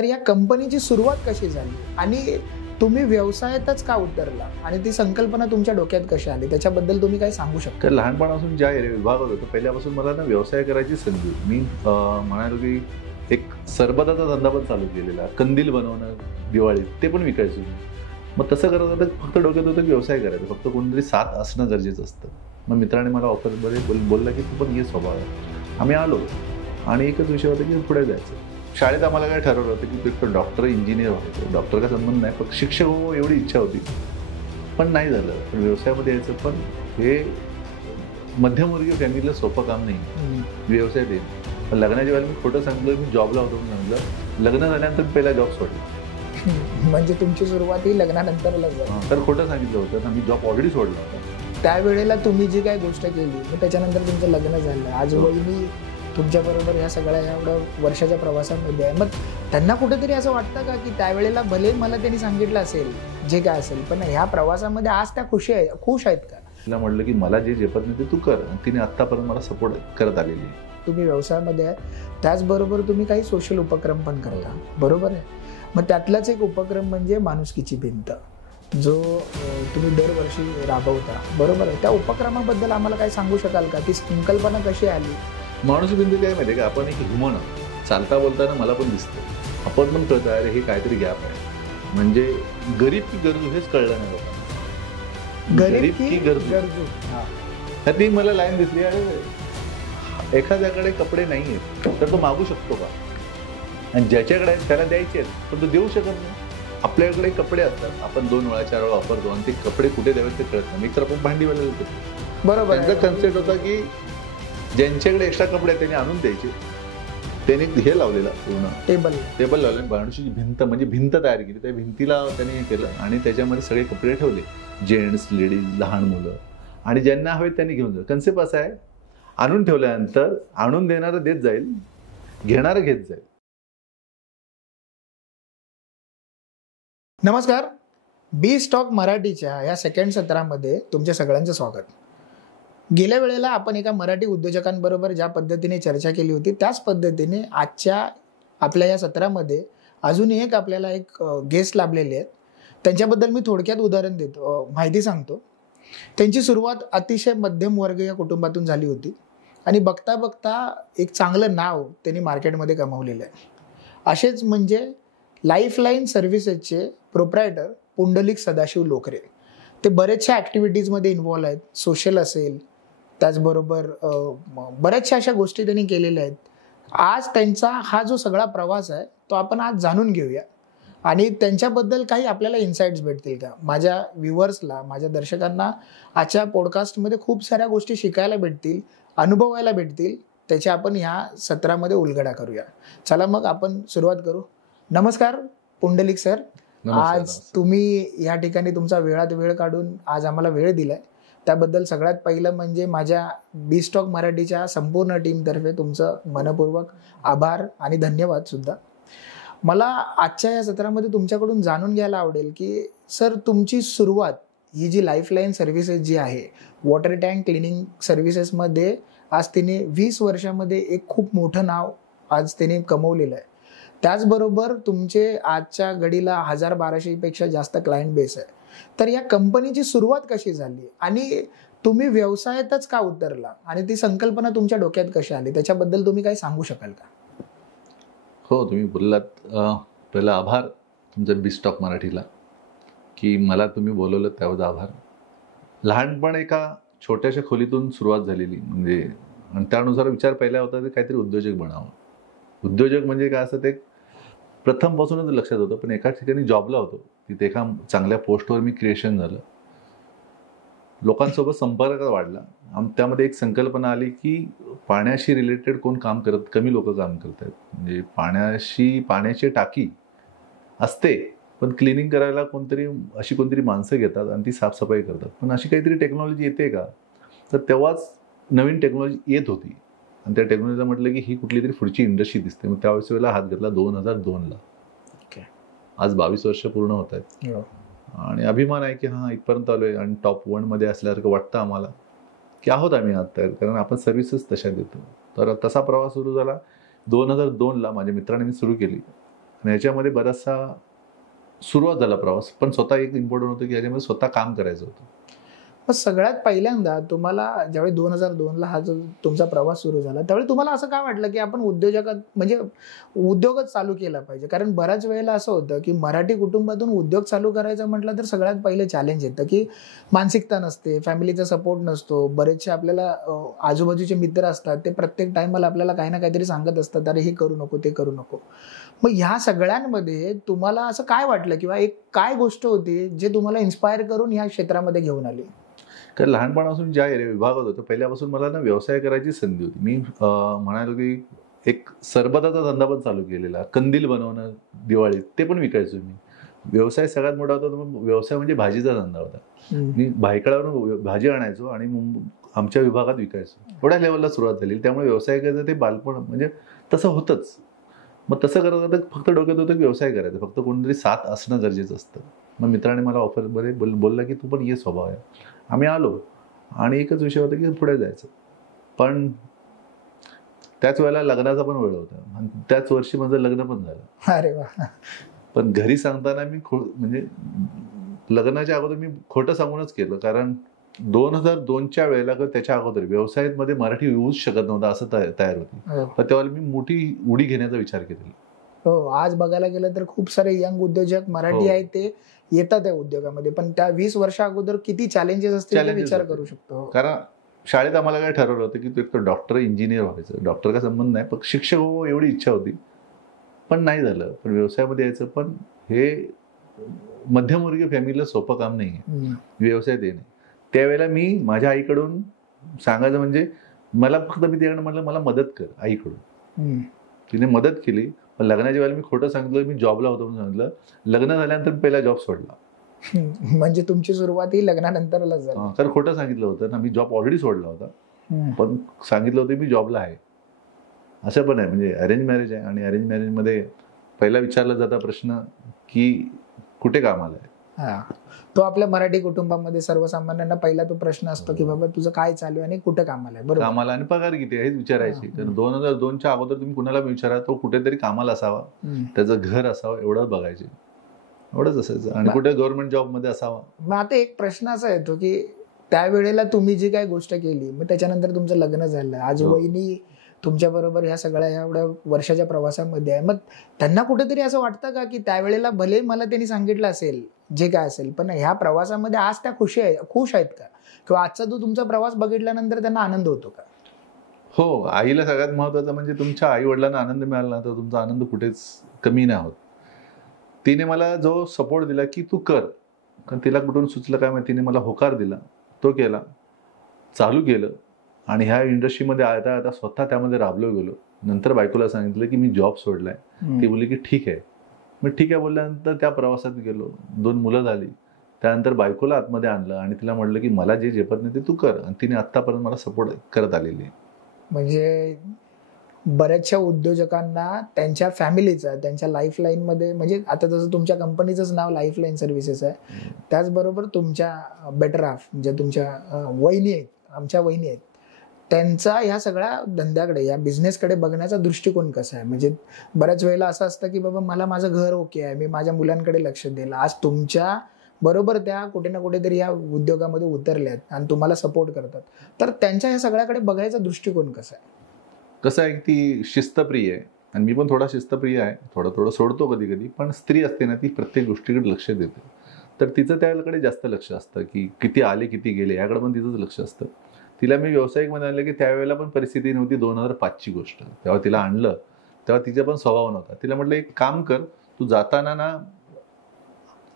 तर या कंपनीची सुरुवात कशी झाली आणि तुम्ही व्यवसायातच का उतरला आणि ती संकल्पना तुमच्या डोक्यात कशी आली त्याच्याबद्दल तुम्ही काय सांगू शकता? तर लहानपणापासून ज्या विभागात होतो पहिल्यापासून मला ना व्यवसाय करायची संधी. मी म्हणालो की एक सरबताचा धंदा पण चालू केलेला, कंदील बनवणं दिवाळीत, ते पण विकायचो. मग तसं करत होतं, फक्त डोक्यात होतं की व्यवसाय करायचा, फक्त कोणतरी साथ असणं गरजेचं असतं. मग मित्राने मला ऑफिसमध्ये बोलला की तू पण ये स्वभाव. आम्ही आलो आणि एकच विषय होता की पुढे जायचं. शाळेत आम्हाला काय ठरवलं होतं की फक्त डॉक्टर इंजिनियर व्हायचं, डॉक्टर का संबंध नाही, फक्त शिक्षक हो एवढी इच्छा होती, पण नाही झालं. पण व्यवसायामध्ये यायचं, पण हे मध्यमवर्गीय फॅमिलीला सोपं काम नाही व्यवसाय देणं. लग्नाच्या वेळेला मी खोटं सांगितलं, मी जॉबला होतो म्हणून सांगितलं. लग्न झाल्यानंतर पहिला जॉब सोडला. म्हणजे तुमची सुरुवात ही लग्नानंतर झाली? तर खोटं सांगितलं होतं ना, मी जॉब ऑलरेडी सोडला होता. त्यावेळेला तुम्ही जी काही गोष्ट केली मग त्याच्यानंतर तुमचं लग्न झालं, आज वहिनी तुमच्याबरोबर ह्या सगळ्या एवढ्या वर्षाच्या प्रवासामध्ये आहे. मग त्यांना कुठेतरी असं वाटतं का की त्यावेळेला भले मला त्यांनी सांगितलं असेल जे काय असेल, पण ह्या प्रवासामध्ये आज त्या खुश आहेत का? तिला म्हटलं की मला जे झेपत नाही ते तू कर, तिने आत्तापर्यंत मला सपोर्ट करत आलेली आहे. तुम्ही व्यवसायामध्ये आहे, त्याचबरोबर तुम्ही काही सोशल उपक्रम पण करता, बरोबर आहे? मग त्यातलाच एक उपक्रम म्हणजे माणुसकीची भिंत, जो तुम्ही दरवर्षी राबवता, बरोबर आहे? त्या उपक्रमाबद्दल आम्हाला काय सांगू शकाल का? ती संकल्पना कशी आली? माणुसकी भिंत काय माहिती आहे का, आपण एक ह्युमन चालता बोलताना मला पण दिसतं, आपण पण कळतं अरे हे काहीतरी गॅप आहे. म्हणजे गरीब की गरजू हेच कळलं नाही लोकांना. गरीब की गरजू. ती मला लाईन दिसली, अरे एखाद्याकडे कपडे नाही आहेत तर तो मागू शकतो का? आणि ज्याच्याकडे आहेत त्याला द्यायचे आहेत पण तो देऊ शकत नाही. आपल्याकडे कपडे असतात, आपण 2 वेळा 4 वेळा वापरतो आणि ते कपडे कुठे द्यावेत ते कळत नाही. मी तर आपण भांडीवाला होतो, बरोबर. त्यांचा कन्सेप्ट होता की ज्यांच्याकडे एक्स्ट्रा कपडे त्यांनी आणून द्यायचे. त्यांनी हे लावलेलं पूर्ण टेबल लावले, माणुसकीची भिंत म्हणजे भिंत तयार केली. त्या भिंतीला त्यांनी हे केलं आणि त्याच्यामध्ये सगळे कपडे ठेवले, जेंट्स, लेडीज, लहान मुलं, आणि ज्यांना हवेत त्यांनी घेऊन जाईल. कन्सेप्ट असा आहे, आणून ठेवल्यानंतर आणून देणारं देत जाईल, घेणारं घेत जाईल. नमस्कार, बी स्टॉक मराठीच्या या सेकंड सत्रामध्ये तुमच्या सगळ्यांचं स्वागत. गेल्या वेळेला आपण एका मराठी उद्योजकांबरोबर ज्या पद्धतीने चर्चा केली होती त्याच पद्धतीने आजच्या आपल्या या सत्रामध्ये अजूनही आपल्याला एक गेस्ट लाभलेले आहेत. त्यांच्याबद्दल मी थोडक्यात उदाहरण देतो, माहिती सांगतो. त्यांची सुरुवात अतिशय मध्यमवर्गीय कुटुंबातून झाली होती आणि बघता बघता एक चांगलं नाव त्यांनी मार्केटमध्ये कमावलेलं आहे. असेच म्हणजे लाईफलाईन सर्व्हिसेसचे प्रोप्रायटर पुंडलिक सदाशिव लोकरे. ते बरेचशा ॲक्टिव्हिटीजमध्ये इन्व्हॉल्व आहेत, सोशल असेल, त्याचबरोबर बऱ्याचशा अशा गोष्टी त्यांनी केलेल्या आहेत. आज त्यांचा हा जो सगळा प्रवास आहे तो आपण आज जाणून घेऊया आणि त्यांच्याबद्दल काही आपल्याला इन्साइट्स भेटतील का? माझ्या व्ह्युअर्सला, माझ्या दर्शकांना आजच्या पॉडकास्टमध्ये खूप साऱ्या गोष्टी शिकायला भेटतील, अनुभवायला भेटतील. त्याच्या आपण ह्या सत्रामध्ये उलगडा करूया. चला मग आपण सुरुवात करू. नमस्कार पुंडलिक सर, आज तुम्ही या ठिकाणी तुमचा वेळात वेळ काढून आज आम्हाला वेळ दिलाय, त्याबद्दल सगळ्यात पहिलं म्हणजे माझ्या बी स्टॉक मराठीच्या संपूर्ण टीमतर्फे तुमचं मनपूर्वक आभार आणि धन्यवाद सुद्धा. मला आजच्या या सत्रामध्ये तुमच्याकडून जाणून घ्यायला आवडेल की सर, तुमची सुरुवात ही जी लाईफलाईन सर्व्हिसेस जी आहे, वॉटर टँक क्लिनिंग सर्व्हिसेसमध्ये आज तिने 20 वर्षामध्ये एक खूप मोठं नाव आज तिने कमवलेलं आहे. त्याचबरोबर तुमचे आजच्या घडीला 1000-1200 पेक्षा जास्त क्लायंट बेस आहे. तर या कंपनीची सुरुवात कशी झाली आणि तुम्ही व्यवसायातच का उतरला आणि ती संकल्पना तुमच्या डोक्यात कशी आली त्याच्याबद्दल तुम्ही काय सांगू शकाल का? हो, तुम्ही बोललात. पहिला आभार तुमचा बी स्टॉक मराठीला की मला तुम्ही बोलवलं, त्याबद्दल आभार. लहानपण एका छोट्याशा खोलीतून सुरुवात झालेली, म्हणजे आणि त्यानुसार विचार पहिला होता ते काहीतरी उद्योजक बनावं. उद्योजक म्हणजे काय असं ते प्रथमपासूनच लक्षात होतं. पण एका ठिकाणी जॉबला होतो, तिथे एका चांगल्या पोस्टवर मी क्रिएशन झालं, लोकांसोबत संपर्क वाढला. त्यामध्ये एक संकल्पना आली की पाण्याशी रिलेटेड कोण काम करत, कमी लोक काम करत आहेत. म्हणजे पाण्याची टाकी असते पण क्लिनिंग करायला अशी कोणतरी माणसं घेतात आणि ती साफसफाई करतात. पण अशी काहीतरी टेक्नॉलॉजी येते का? तर तेव्हाच नवीन टेक्नॉलॉजी येत होती आणि त्या टेक्नॉलॉजीला म्हटलं की ही कुठली तरी पुढची इंडस्ट्री दिसते. मग त्यावेळेस वेळेला हात घेतला 2002ला. आज 22 वर्ष पूर्ण होत आहेत आणि अभिमान आहे की हां इथपर्यंत आलोय आणि टॉप 1 मध्ये असल्यासारखं वाटतं आम्हाला की आहोत आम्ही आता, कारण आपण सर्व्हिसेस तशा देतो. तर तसा प्रवास सुरू झाला 2002ला. माझ्या मित्राने मी सुरू केली आणि याच्यामध्ये बराचसा सुरुवात झाला प्रवास, पण स्वतः एक इम्पॉर्टंट होतं की याच्यामध्ये स्वतः काम करायचं होतं. मग सगळ्यात पहिल्यांदा तुम्हाला ज्यावेळी 2002ला हा जो तुमचा प्रवास सुरू झाला त्यावेळी तुम्हाला असं काय वाटलं की आपण उद्योजकात म्हणजे उद्योगच चालू केला पाहिजे? कारण बऱ्याच वेळेला असं होतं की मराठी कुटुंबातून उद्योग चालू करायचं म्हटलं तर सगळ्यात पहिले चॅलेंज येतं की मानसिकता नसते, फॅमिलीचा सपोर्ट नसतो, बरेचसे आपल्याला आजूबाजूचे मित्र असतात, ते प्रत्येक टायमाला आपल्याला काही ना काहीतरी सांगत असतात, अरे हे करू नको ते करू नको. मग ह्या सगळ्यांमध्ये तुम्हाला असं काय वाटलं किंवा एक काय गोष्ट होती जे तुम्हाला इन्स्पायर करून ह्या क्षेत्रामध्ये घेऊन आली? कारण लहानपणापासून ज्या विभागात होतं पहिल्यापासून मला ना व्यवसाय करायची संधी होती. मी म्हणालो की एक सरबताचा धंदा पण चालू केलेला, कंदील बनवणं दिवाळीत, ते पण विकायचो मी. व्यवसाय सगळ्यात मोठा होता तो व्यवसाय म्हणजे भाजीचा धंदा होता. मी भायखळ्यावरून भाजी आणायचो आणि आमच्या विभागात विकायचो. एवढ्या लेवलला सुरुवात झाली. त्यामुळे व्यवसायाचं ते बालपण म्हणजे तसं होतंच. मग तसं करत करत फक्त डोक्यात होतं की व्यवसाय करायचा, फक्त कोणतरी साथ असणं गरजेचं असतं. मग मित्राने मला ऑफरमध्ये बोलला की तू पण ये स्वभाव आहे. आम्ही आलो आणि एकच विषय होता की पुढे जायचं. पण त्याच वेळेला लग्नाचा पण वेळ होता आणि त्याच वर्षी माझं लग्न पण झालं. अरे वा. पण घरी सांगताना मी म्हणजे लग्नाच्या अगोदर मी खोटं सांगूनच केलं, कारण 2002च्या वेळेला त्याच्या अगोदर व्यवसायामध्ये मराठी येऊच शकत नव्हता असं तयार होती. तर तेव्हा मी मोठी उडी घेण्याचा विचार केलेला. हो, आज बघायला गेलं तर खूप सारे यंग उद्योजक मराठी आहेत, ते येतात त्या उद्योगामध्ये, पण त्या 20 वर्षा अगोदर किती चॅलेंजेस असतील ते विचार करू शकतो. कारण शाळेत आम्हाला काय ठरवलं होतं की तू एक तर डॉक्टर इंजिनियर व्हायचं, डॉक्टर का संबंध नाही, पण शिक्षक हो एवढी इच्छा होती, पण नाही झालं. पण व्यवसायामध्ये यायचं, पण हे मध्यमवर्गीय फॅमिलीला सोपं काम नाही आहे व्यवसायात येणे. त्यावेळेला मी माझ्या आईकडून सांगायचं म्हणजे मला फक्त मी तिकडे म्हटलं मला मदत कर आईकडून. तिने मदत केली. पण लग्नाच्या वेळेला मी खोटं सांगितलं, मी जॉबला होतो म्हणून सांगितलं. लग्न झाल्यानंतर पहिला जॉब सोडला. म्हणजे तुमची सुरुवात ही लग्नानंतरच झाली. तर खोटं सांगितलं होतं ना, मी जॉब ऑलरेडी सोडला होता, पण सांगितलं होतं मी जॉबला आहे. असं पण आहे, म्हणजे अरेंज मॅरेज आहे आणि अरेंज मॅरेजमध्ये पहिला विचारला जाता प्रश्न की कुठे कामाला आहे. तो आपल्या मराठी कुटुंबामध्ये सर्वसामान्यांना पहिला तो प्रश्न असतो की बाबा तुझं काय चालू आहे आणि कुठे कामाला आहे. बरोबर, कामाला आणि पगार किती आहे हेच विचारायची. तर 2002च्या अगोदर तुम्ही कुणाला विचारा, तो कुठेतरी कामाला असावा, त्याचं घर असावं, एवढंच बघायचे, एवढंच असायचं, आणि कुठे गव्हर्नमेंट जॉब मध्ये असावा. मग आता एक प्रश्न असा येतो की त्यावेळेला तुम्ही जी काही गोष्ट केली, मग त्याच्यानंतर तुमचं लग्न झालं, आज वहिनी तुमच्या बरोबर ह्या सगळ्या एवढ्या वर्षाच्या प्रवासामध्ये आहे. मग त्यांना कुठेतरी असं वाटतं का की त्यावेळेला भले मला त्यांनी सांगितलं असेल जे काय असेल, पण ह्या प्रवासामध्ये आज त्या खुश आहेत का, किंवा आजचा तो तुमचा प्रवास बघितल्यानंतर त्यांना आनंद होतो का? हो, आईला सगळ्यात महत्वाचं म्हणजे तुमच्या आई वडिलांना आनंद मिळाला ना तर तुमचा आनंद कुठेच कमी नाही होत. तिने मला जो सपोर्ट दिला की तू कर, कारण तिला कुठून सुचलं काय माहिती, तिने मला होकार दिला, तो केला, चालू केलं आणि ह्या इंडस्ट्रीमध्ये आता आता स्वतः त्यामध्ये राबलो गेलो. नंतर बायकोला सांगितलं की मी जॉब सोडलाय. ती बोलली की ठीक आहे. मग ठीक आहे बोलल्यानंतर त्या प्रवासात गेलो, 2 मुलं झाली. त्यानंतर बायकोला आतमध्ये आणलं आणि तिला म्हटलं की मला जे झेपत नाही ते तू कर, आणि तिने आतापर्यंत मला सपोर्ट करत आलेली आहे. म्हणजे बऱ्याचशा उद्योजकांना त्यांच्या फॅमिलीचा, त्यांच्या लाईफलाईनमध्ये, म्हणजे आता जसं तुमच्या कंपनीचंच नाव लाईफलाईन सर्व्हिसेस आहे, त्याचबरोबर तुमच्या बेटर हाफ म्हणजे तुमच्या वहिनी आहेत, आमच्या वहिनी आहेत, त्यांचा ह्या सगळ्या धंद्याकडे, या बिझनेसकडे बघण्याचा दृष्टिकोन कसा आहे? म्हणजे बऱ्याच वेळेला असं असतं की बाबा मला माझं घर ओके आहे, मी माझ्या मुलांकडे लक्ष देईल. आज तुमच्या बरोबर त्या कुठे ना कुठेतरी या उद्योगामध्ये उतरल्यात आणि तुम्हाला सपोर्ट करतात, तर त्यांच्या ह्या सगळ्याकडे बघायचा दृष्टिकोन कसा आहे? कसं आहे, ती शिस्तप्रिय आहे आणि मी पण थोडा शिस्तप्रिय आहे, थोडं सोडतो कधी कधी, पण स्त्री असते ना ती प्रत्येक गोष्टीकडे लक्ष देते. तर तिचं त्याकडे जास्त लक्ष असतं की किती आले किती गेले याकडे पण तिचंच लक्ष असतं. तिला मी व्यावसायिक म्हणाले की त्यावेळेला पण परिस्थिती नव्हती, 2005ची गोष्ट, तेव्हा तिला आणलं तेव्हा तिचा पण स्वभाव नव्हता. तिला म्हटलं एक काम कर, तू जाताना ना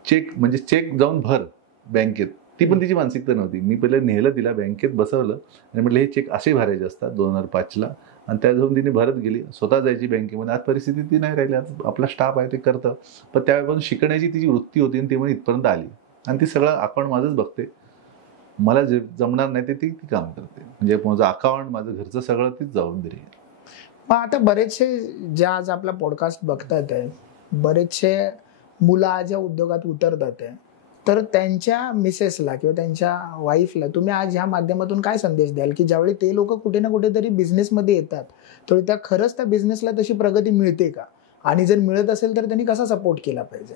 चेक जाऊन भर बँकेत. ती पण तिची मानसिकता नव्हती. मी पहिले नेलं तिला बँकेत बसवलं आणि म्हटलं हे चेक असे भरायचे असतात 2005ला, आणि त्या जाऊन तिने भरत गेली. स्वतः जायची बँकेमध्ये. आज परिस्थिती ती नाही राहिली, आज आपला स्टाफ आहे ते करतं, पण त्यावेळेपासून शिकण्याची तिची वृत्ती होती आणि ती म्हणून इथपर्यंत आली. आणि ती सगळं अकाउंट माझंच बघते, मला जे जमणार नाही ते ती काम करते. म्हणजे माझं अकाउंट, माझं घरचं सगळं तीच जबाबदारी आहे. मग आता बरेचसे ज्या आज आपला पॉडकास्ट बघतात आहे, बरेचसे मुलं आज या उद्योगात उतरतात आहे, तर त्यांच्या मिसेसला किंवा त्यांच्या वाईफला तुम्ही आज ह्या माध्यमातून काय संदेश द्याल की ज्यावेळी ते लोक कुठे ना कुठेतरी बिझनेसमध्ये येतात त्यावेळी त्या खरंच त्या बिझनेसला तशी प्रगती मिळते का, आणि जर मिळत असेल तर त्यांनी कसा सपोर्ट केला पाहिजे?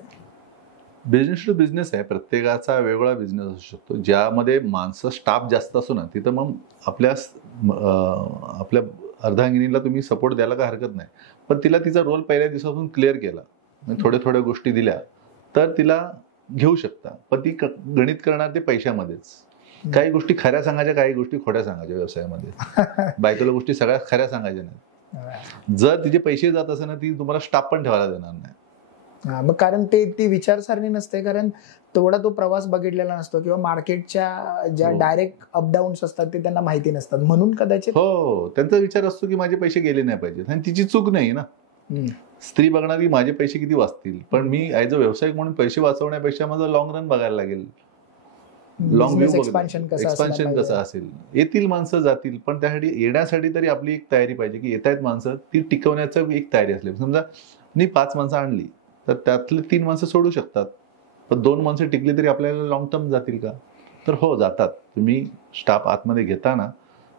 बिझनेस टू बिझनेस आहे, प्रत्येकाचा वेगवेगळा बिझनेस असू शकतो. ज्यामध्ये माणसं स्टाफ जास्त असतो ना, तिथं मग आपल्या अर्धांगिनीला तुम्ही सपोर्ट द्यायला काय हरकत नाही, पण तिला तिचा रोल पहिल्या दिवसापासून क्लिअर केला, म्हणजे थोड्या थोड्या गोष्टी दिल्या तर तिला घेऊ शकता. पण ती गणित करणार ते पैशामध्येच. काही गोष्टी खऱ्या सांगायच्या, काही गोष्टी खोट्या सांगायच्या व्यवसायामध्ये. बायकोला गोष्टी सगळ्या खऱ्या सांगायच्या नाहीत. जर तिचे पैसे जात असेल ना, ती तुम्हाला स्टाफ पण ठेवायला देणार नाही. मग कारण ती विचारसरणी नसते, कारण तेवढा तो प्रवास बघितलेला नसतो किंवा मार्केटच्या ज्या डायरेक्ट अपडाऊन्स असतात ते त्यांना माहिती नसतात, म्हणून कदाचित. हो, त्यांचा विचार असतो की माझे पैसे गेले नाही पाहिजेत, आणि तिची चूक नाही ना. स्त्री बघणार की माझे पैसे किती वाचतील, पण मी ॲज अ व्यावसायिक म्हणून पैसे वाचवण्यापेक्षा माझा लॉंग रन बघायला लागेल, लॉंग व्ह्यू एक्सपान्शन कसं असेल. येतील माणसं, जातील, पण त्यासाठी येण्यासाठी तरी आपली एक तयारी पाहिजे की येत आहेत माणसं, ती टिकवण्याचं एक तयारी असली. समजा मी 5 माणसं आणली तर त्यातले 3 माणसं सोडू शकतात, पण 2 माणसं टिकली तरी आपल्याला लॉंग टर्म जातील का? तर हो, जातात. तुम्ही स्टाफ आतमध्ये घेताना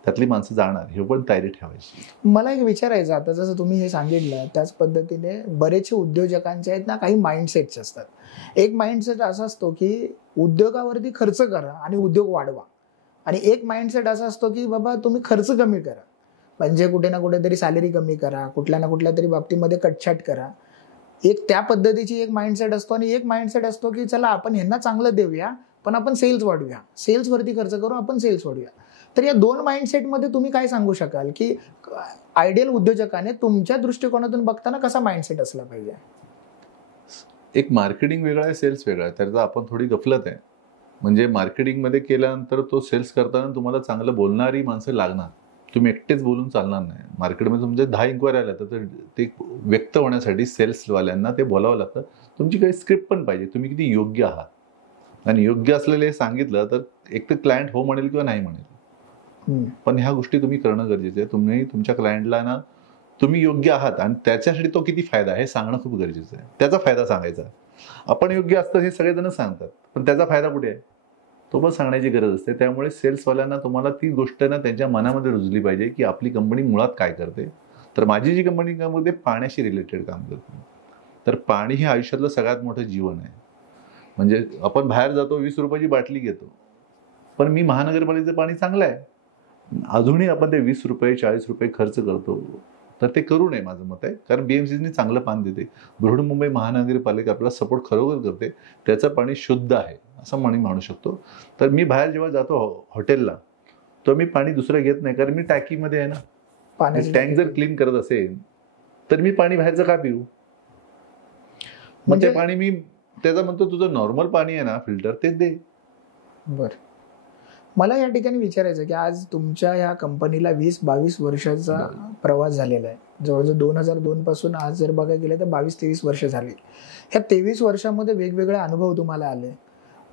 त्यातली माणसं जाणार, हे पण तयारी ठेवायची. मला एक विचारायचं, आता जसं तुम्ही हे सांगितलं त्याच पद्धतीने बरेचसे उद्योजकांचे आहेत ना, काही माइंडसेट्स असतात. एक माइंडसेट असा असतो की उद्योगावरती खर्च करा आणि उद्योग वाढवा, आणि एक माइंडसेट असा असतो की बाबा तुम्ही खर्च कमी करा, म्हणजे कुठे ना कुठेतरी सॅलरी कमी करा, कुठल्या ना कुठल्या तरी बाबतीमध्ये कटछाट करा. एक त्या पद्धतीची एक माइंडसेट असतो, आणि एक माइंडसेट असतो की चला आपण ह्यांना चांगलं देऊया, पण आपण सेल्स वाढूया, सेल्सवरती खर्च करू, आपण सेल्स वाढूया. तर या 2 माइंडसेटमध्ये तुम्ही काय सांगू शकाल की आयडियल उद्योजकाने तुमच्या दृष्टिकोनातून बघताना कसा माइंडसेट असला पाहिजे? एक मार्केटिंग वेगळा आहे, सेल्स वेगळा आहे. त्याचा आपण थोडी गफलत आहे. म्हणजे मार्केटिंगमध्ये केल्यानंतर तो सेल्स करताना तुम्हाला चांगलं बोलणारी माणसं लागणार, तुम्ही एकटेच बोलून चालणार नाही. मार्केटमध्ये तुमचे 10 इन्क्वायरी आल्या तर ते व्यक्त होण्यासाठी सेल्सवाल्यांना ते बोलावं लागतं. तुमची काही स्क्रिप्ट पण पाहिजे, तुम्ही किती योग्य आहात, आणि योग्य असलेले हे सांगितलं तर एक तर क्लायंट हो म्हणेल किंवा नाही म्हणेल, पण ह्या गोष्टी तुम्ही करणं गरजेचं आहे. तुम्ही तुमच्या क्लायंटला ना तुम्ही योग्य आहात आणि त्याच्यासाठी तो किती फायदा हे सांगणं खूप गरजेचं आहे. त्याचा फायदा सांगायचा. आपण योग्य असतं हे सगळेजण सांगतात, पण त्याचा फायदा कुठे आहे तो पण सांगण्याची गरज असते. त्यामुळे सेल्सवाल्यांना तुम्हाला ती गोष्ट ना त्यांच्या मनामध्ये रुजली पाहिजे की आपली कंपनी मुळात काय करते. तर माझी जी कंपनी काम करते पाण्याशी रिलेटेड काम करते. तर पाणी हे आयुष्यातलं सगळ्यात मोठं जीवन आहे. म्हणजे आपण बाहेर जातो 20 रुपयाची बाटली घेतो, पण मी महानगरपालिकेचं पाणी चांगलं आहे, अजूनही आपण ते 20 रुपये 40 रुपये खर्च करतो. तर ते करू नये माझं मत आहे, कारण BMCने चांगलं पाणी देते. बृहन्मुंबई महानगरपालिका आपल्याला सपोर्ट खरोखर करते, त्याचं पाणी शुद्ध आहे असं म्हणू शकतो. तर मी बाहेर जेव्हा जातो हॉटेलला, तर मी पाणी दुसरं घेत नाही, कारण मी टॅकीमध्ये आहे ना, टँक जर क्लीन करत असेल तर मी पाणी बाहेरचं का पिऊ? म्हणजे पाणी मी त्याचा म्हणतो तुझं नॉर्मल पाणी आहे ना फिल्टर, तेच दे. बरं, मला या ठिकाणी विचारायचं की आज तुमच्या या कंपनीला 20-22 वर्षाचा प्रवास झालेला आहे. जवळजवळ 2002 पासून आज जर बघायला गेलं तर 22-23 वर्ष झाली. ह्या 23 वर्षामध्ये वेगवेगळे अनुभव तुम्हाला आले,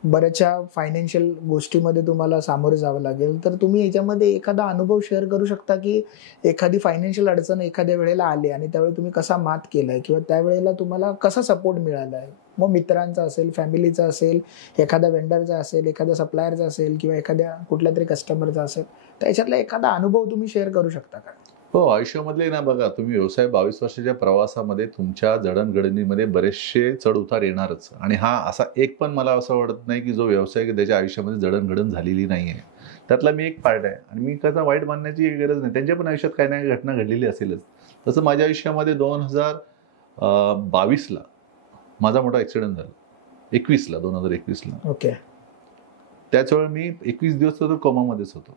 बऱ्याचशा फायनान्शियल गोष्टीमध्ये तुम्हाला सामोरं जावं लागेल. तर तुम्ही याच्यामध्ये एखादा अनुभव शेअर करू शकता की एखादी फायनान्शियल अडचण एखाद्या वेळेला आली आणि त्यावेळी तुम्ही कसा मात केलाय, किंवा त्यावेळेला तुम्हाला कसा सपोर्ट मिळाला आहे? मग मित्रांचा असेल, फॅमिलीचा असेल, एखाद्या वेंडरचा असेल, एखाद्या सप्लायरचा असेल, किंवा एखाद्या कुठल्या तरी कस्टमरचा असेल, त्याच्यातला एखादा अनुभव तुम्ही शेअर करू शकता का? हो, आयुष्यामधले ना बघा, तुम्ही व्यवसाय 22 वर्षाच्या प्रवासामध्ये तुमच्या जडणघडणीमध्ये बरेचसे चढ उतार येणारच. आणि हा असा एक पण मला असं वाटत नाही की जो व्यवसाय त्याच्या आयुष्यामध्ये जडणघडण झालेली नाही आहे. त्यातला मी एक पार्ट आहे, आणि मी त्याचा वाईट मानण्याची गरज नाही. त्यांच्या पण आयुष्यात काही ना काही घटना घडलेली असेलच. तसं माझ्या आयुष्यामध्ये 2022ला माझा मोठा ॲक्सिडेंट झाला. 2021ला. ओके. त्याच वेळी मी 21 दिवस तर कोमामध्येच होतो.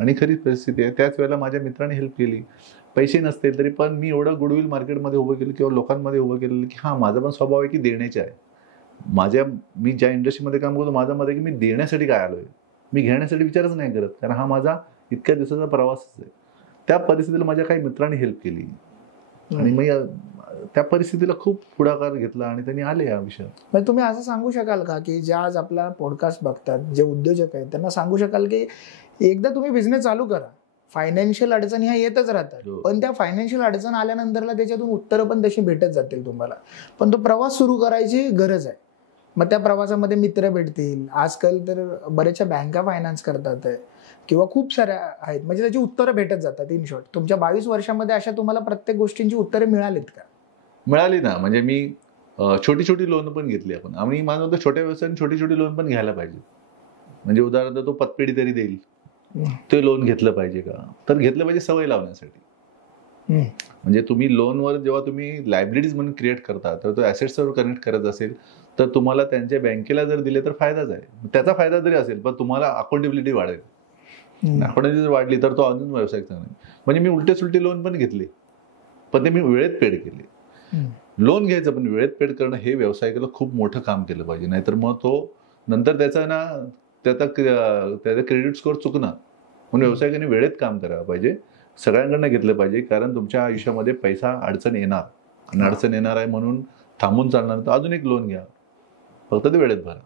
आणि खरीच परिस्थिती आहे. त्याच वेळेला माझ्या मित्राने हेल्प केली. पैसे नसतील तरी पण मी एवढं गुडविल मार्केटमध्ये उभं केलं किंवा लोकांमध्ये उभं केलेलं की हा माझा पण स्वभाव आहे की देण्याचे आहे. मी ज्या इंडस्ट्रीमध्ये काम करतो माझं मत आहे की मी देण्यासाठी काय आलोय, मी घेण्यासाठी विचारच नाही करत, कारण हा माझा इतक्या दिवसाचा प्रवासच आहे. त्या परिस्थितीला माझ्या काही मित्रांनी हेल्प केली आणि मी त्या परिस्थितीला खूप पुढाकार घेतला आणि त्यांनी आले या विषयात. तुम्ही असं सांगू शकाल का की जे आज आपला पॉडकास्ट बघतात जे उद्योजक आहेत त्यांना सांगू शकाल की एकदा तुम्ही बिझनेस चालू करा, फायनान्शियल अडचणी ह्या येतच राहतात, पण त्या फायनान्शियल अडचण आल्यानंतरला त्याच्यातून उत्तरं पण तशी भेटत जातील तुम्हाला, पण तो प्रवास सुरू करायची गरज आहे. मग त्या प्रवासामध्ये मित्र भेटतील. आजकाल तर बऱ्याचशा बँका फायनान्स करतात किंवा खूप साऱ्या आहेत, म्हणजे त्याची उत्तरं भेटत जातात. इन शॉर्ट, तुमच्या 22 वर्षामध्ये अशा तुम्हाला प्रत्येक गोष्टींची उत्तरे मिळालीत का? मिळाली ना, म्हणजे मी छोटी छोटी लोन पण घेतली आपण. आम्ही माझं छोट्या व्यवसायाने छोटी छोटी लोन पण घ्यायला पाहिजे. म्हणजे उदाहरणार्थ तो पतपेढी तरी देईल, ते लोन घेतलं पाहिजे का? तर घेतलं पाहिजे सवय लावण्यासाठी. म्हणजे तुम्ही लोनवर जेव्हा तुम्ही लायबिलिटीज म्हणून क्रिएट करता, तर तो ऍसेट्सवर कनेक्ट करत असेल तर तुम्हाला त्यांच्या बँकेला जर दिले तर फायदाच आहे. त्याचा फायदा जरी असेल पण तुम्हाला अकाउंटेबिलिटी वाढेल. अकाउंटेबिलिटी जर वाढली तर तो अजून व्यवसाय चांगला. म्हणजे मी उलटे सुलटे लोन पण घेतले, पण ते मी वेळेत पेड केले. लोन घ्यायचं पण वेळेत पेड करणं हे व्यावसायिकाला खूप मोठं काम केलं पाहिजे. नाहीतर मग तो नंतर त्याचा क्रेडिट स्कोअर चुकणार. म्हणून व्यावसायिकाने वेळेत काम करायला पाहिजे, सगळ्यांकडनं घेतलं पाहिजे. कारण तुमच्या आयुष्यामध्ये पैसा अडचण येणार, आणि अडचण येणार आहे म्हणून थांबून चालणार तर अजून एक लोन घ्या, फक्त ते वेळेत भरा.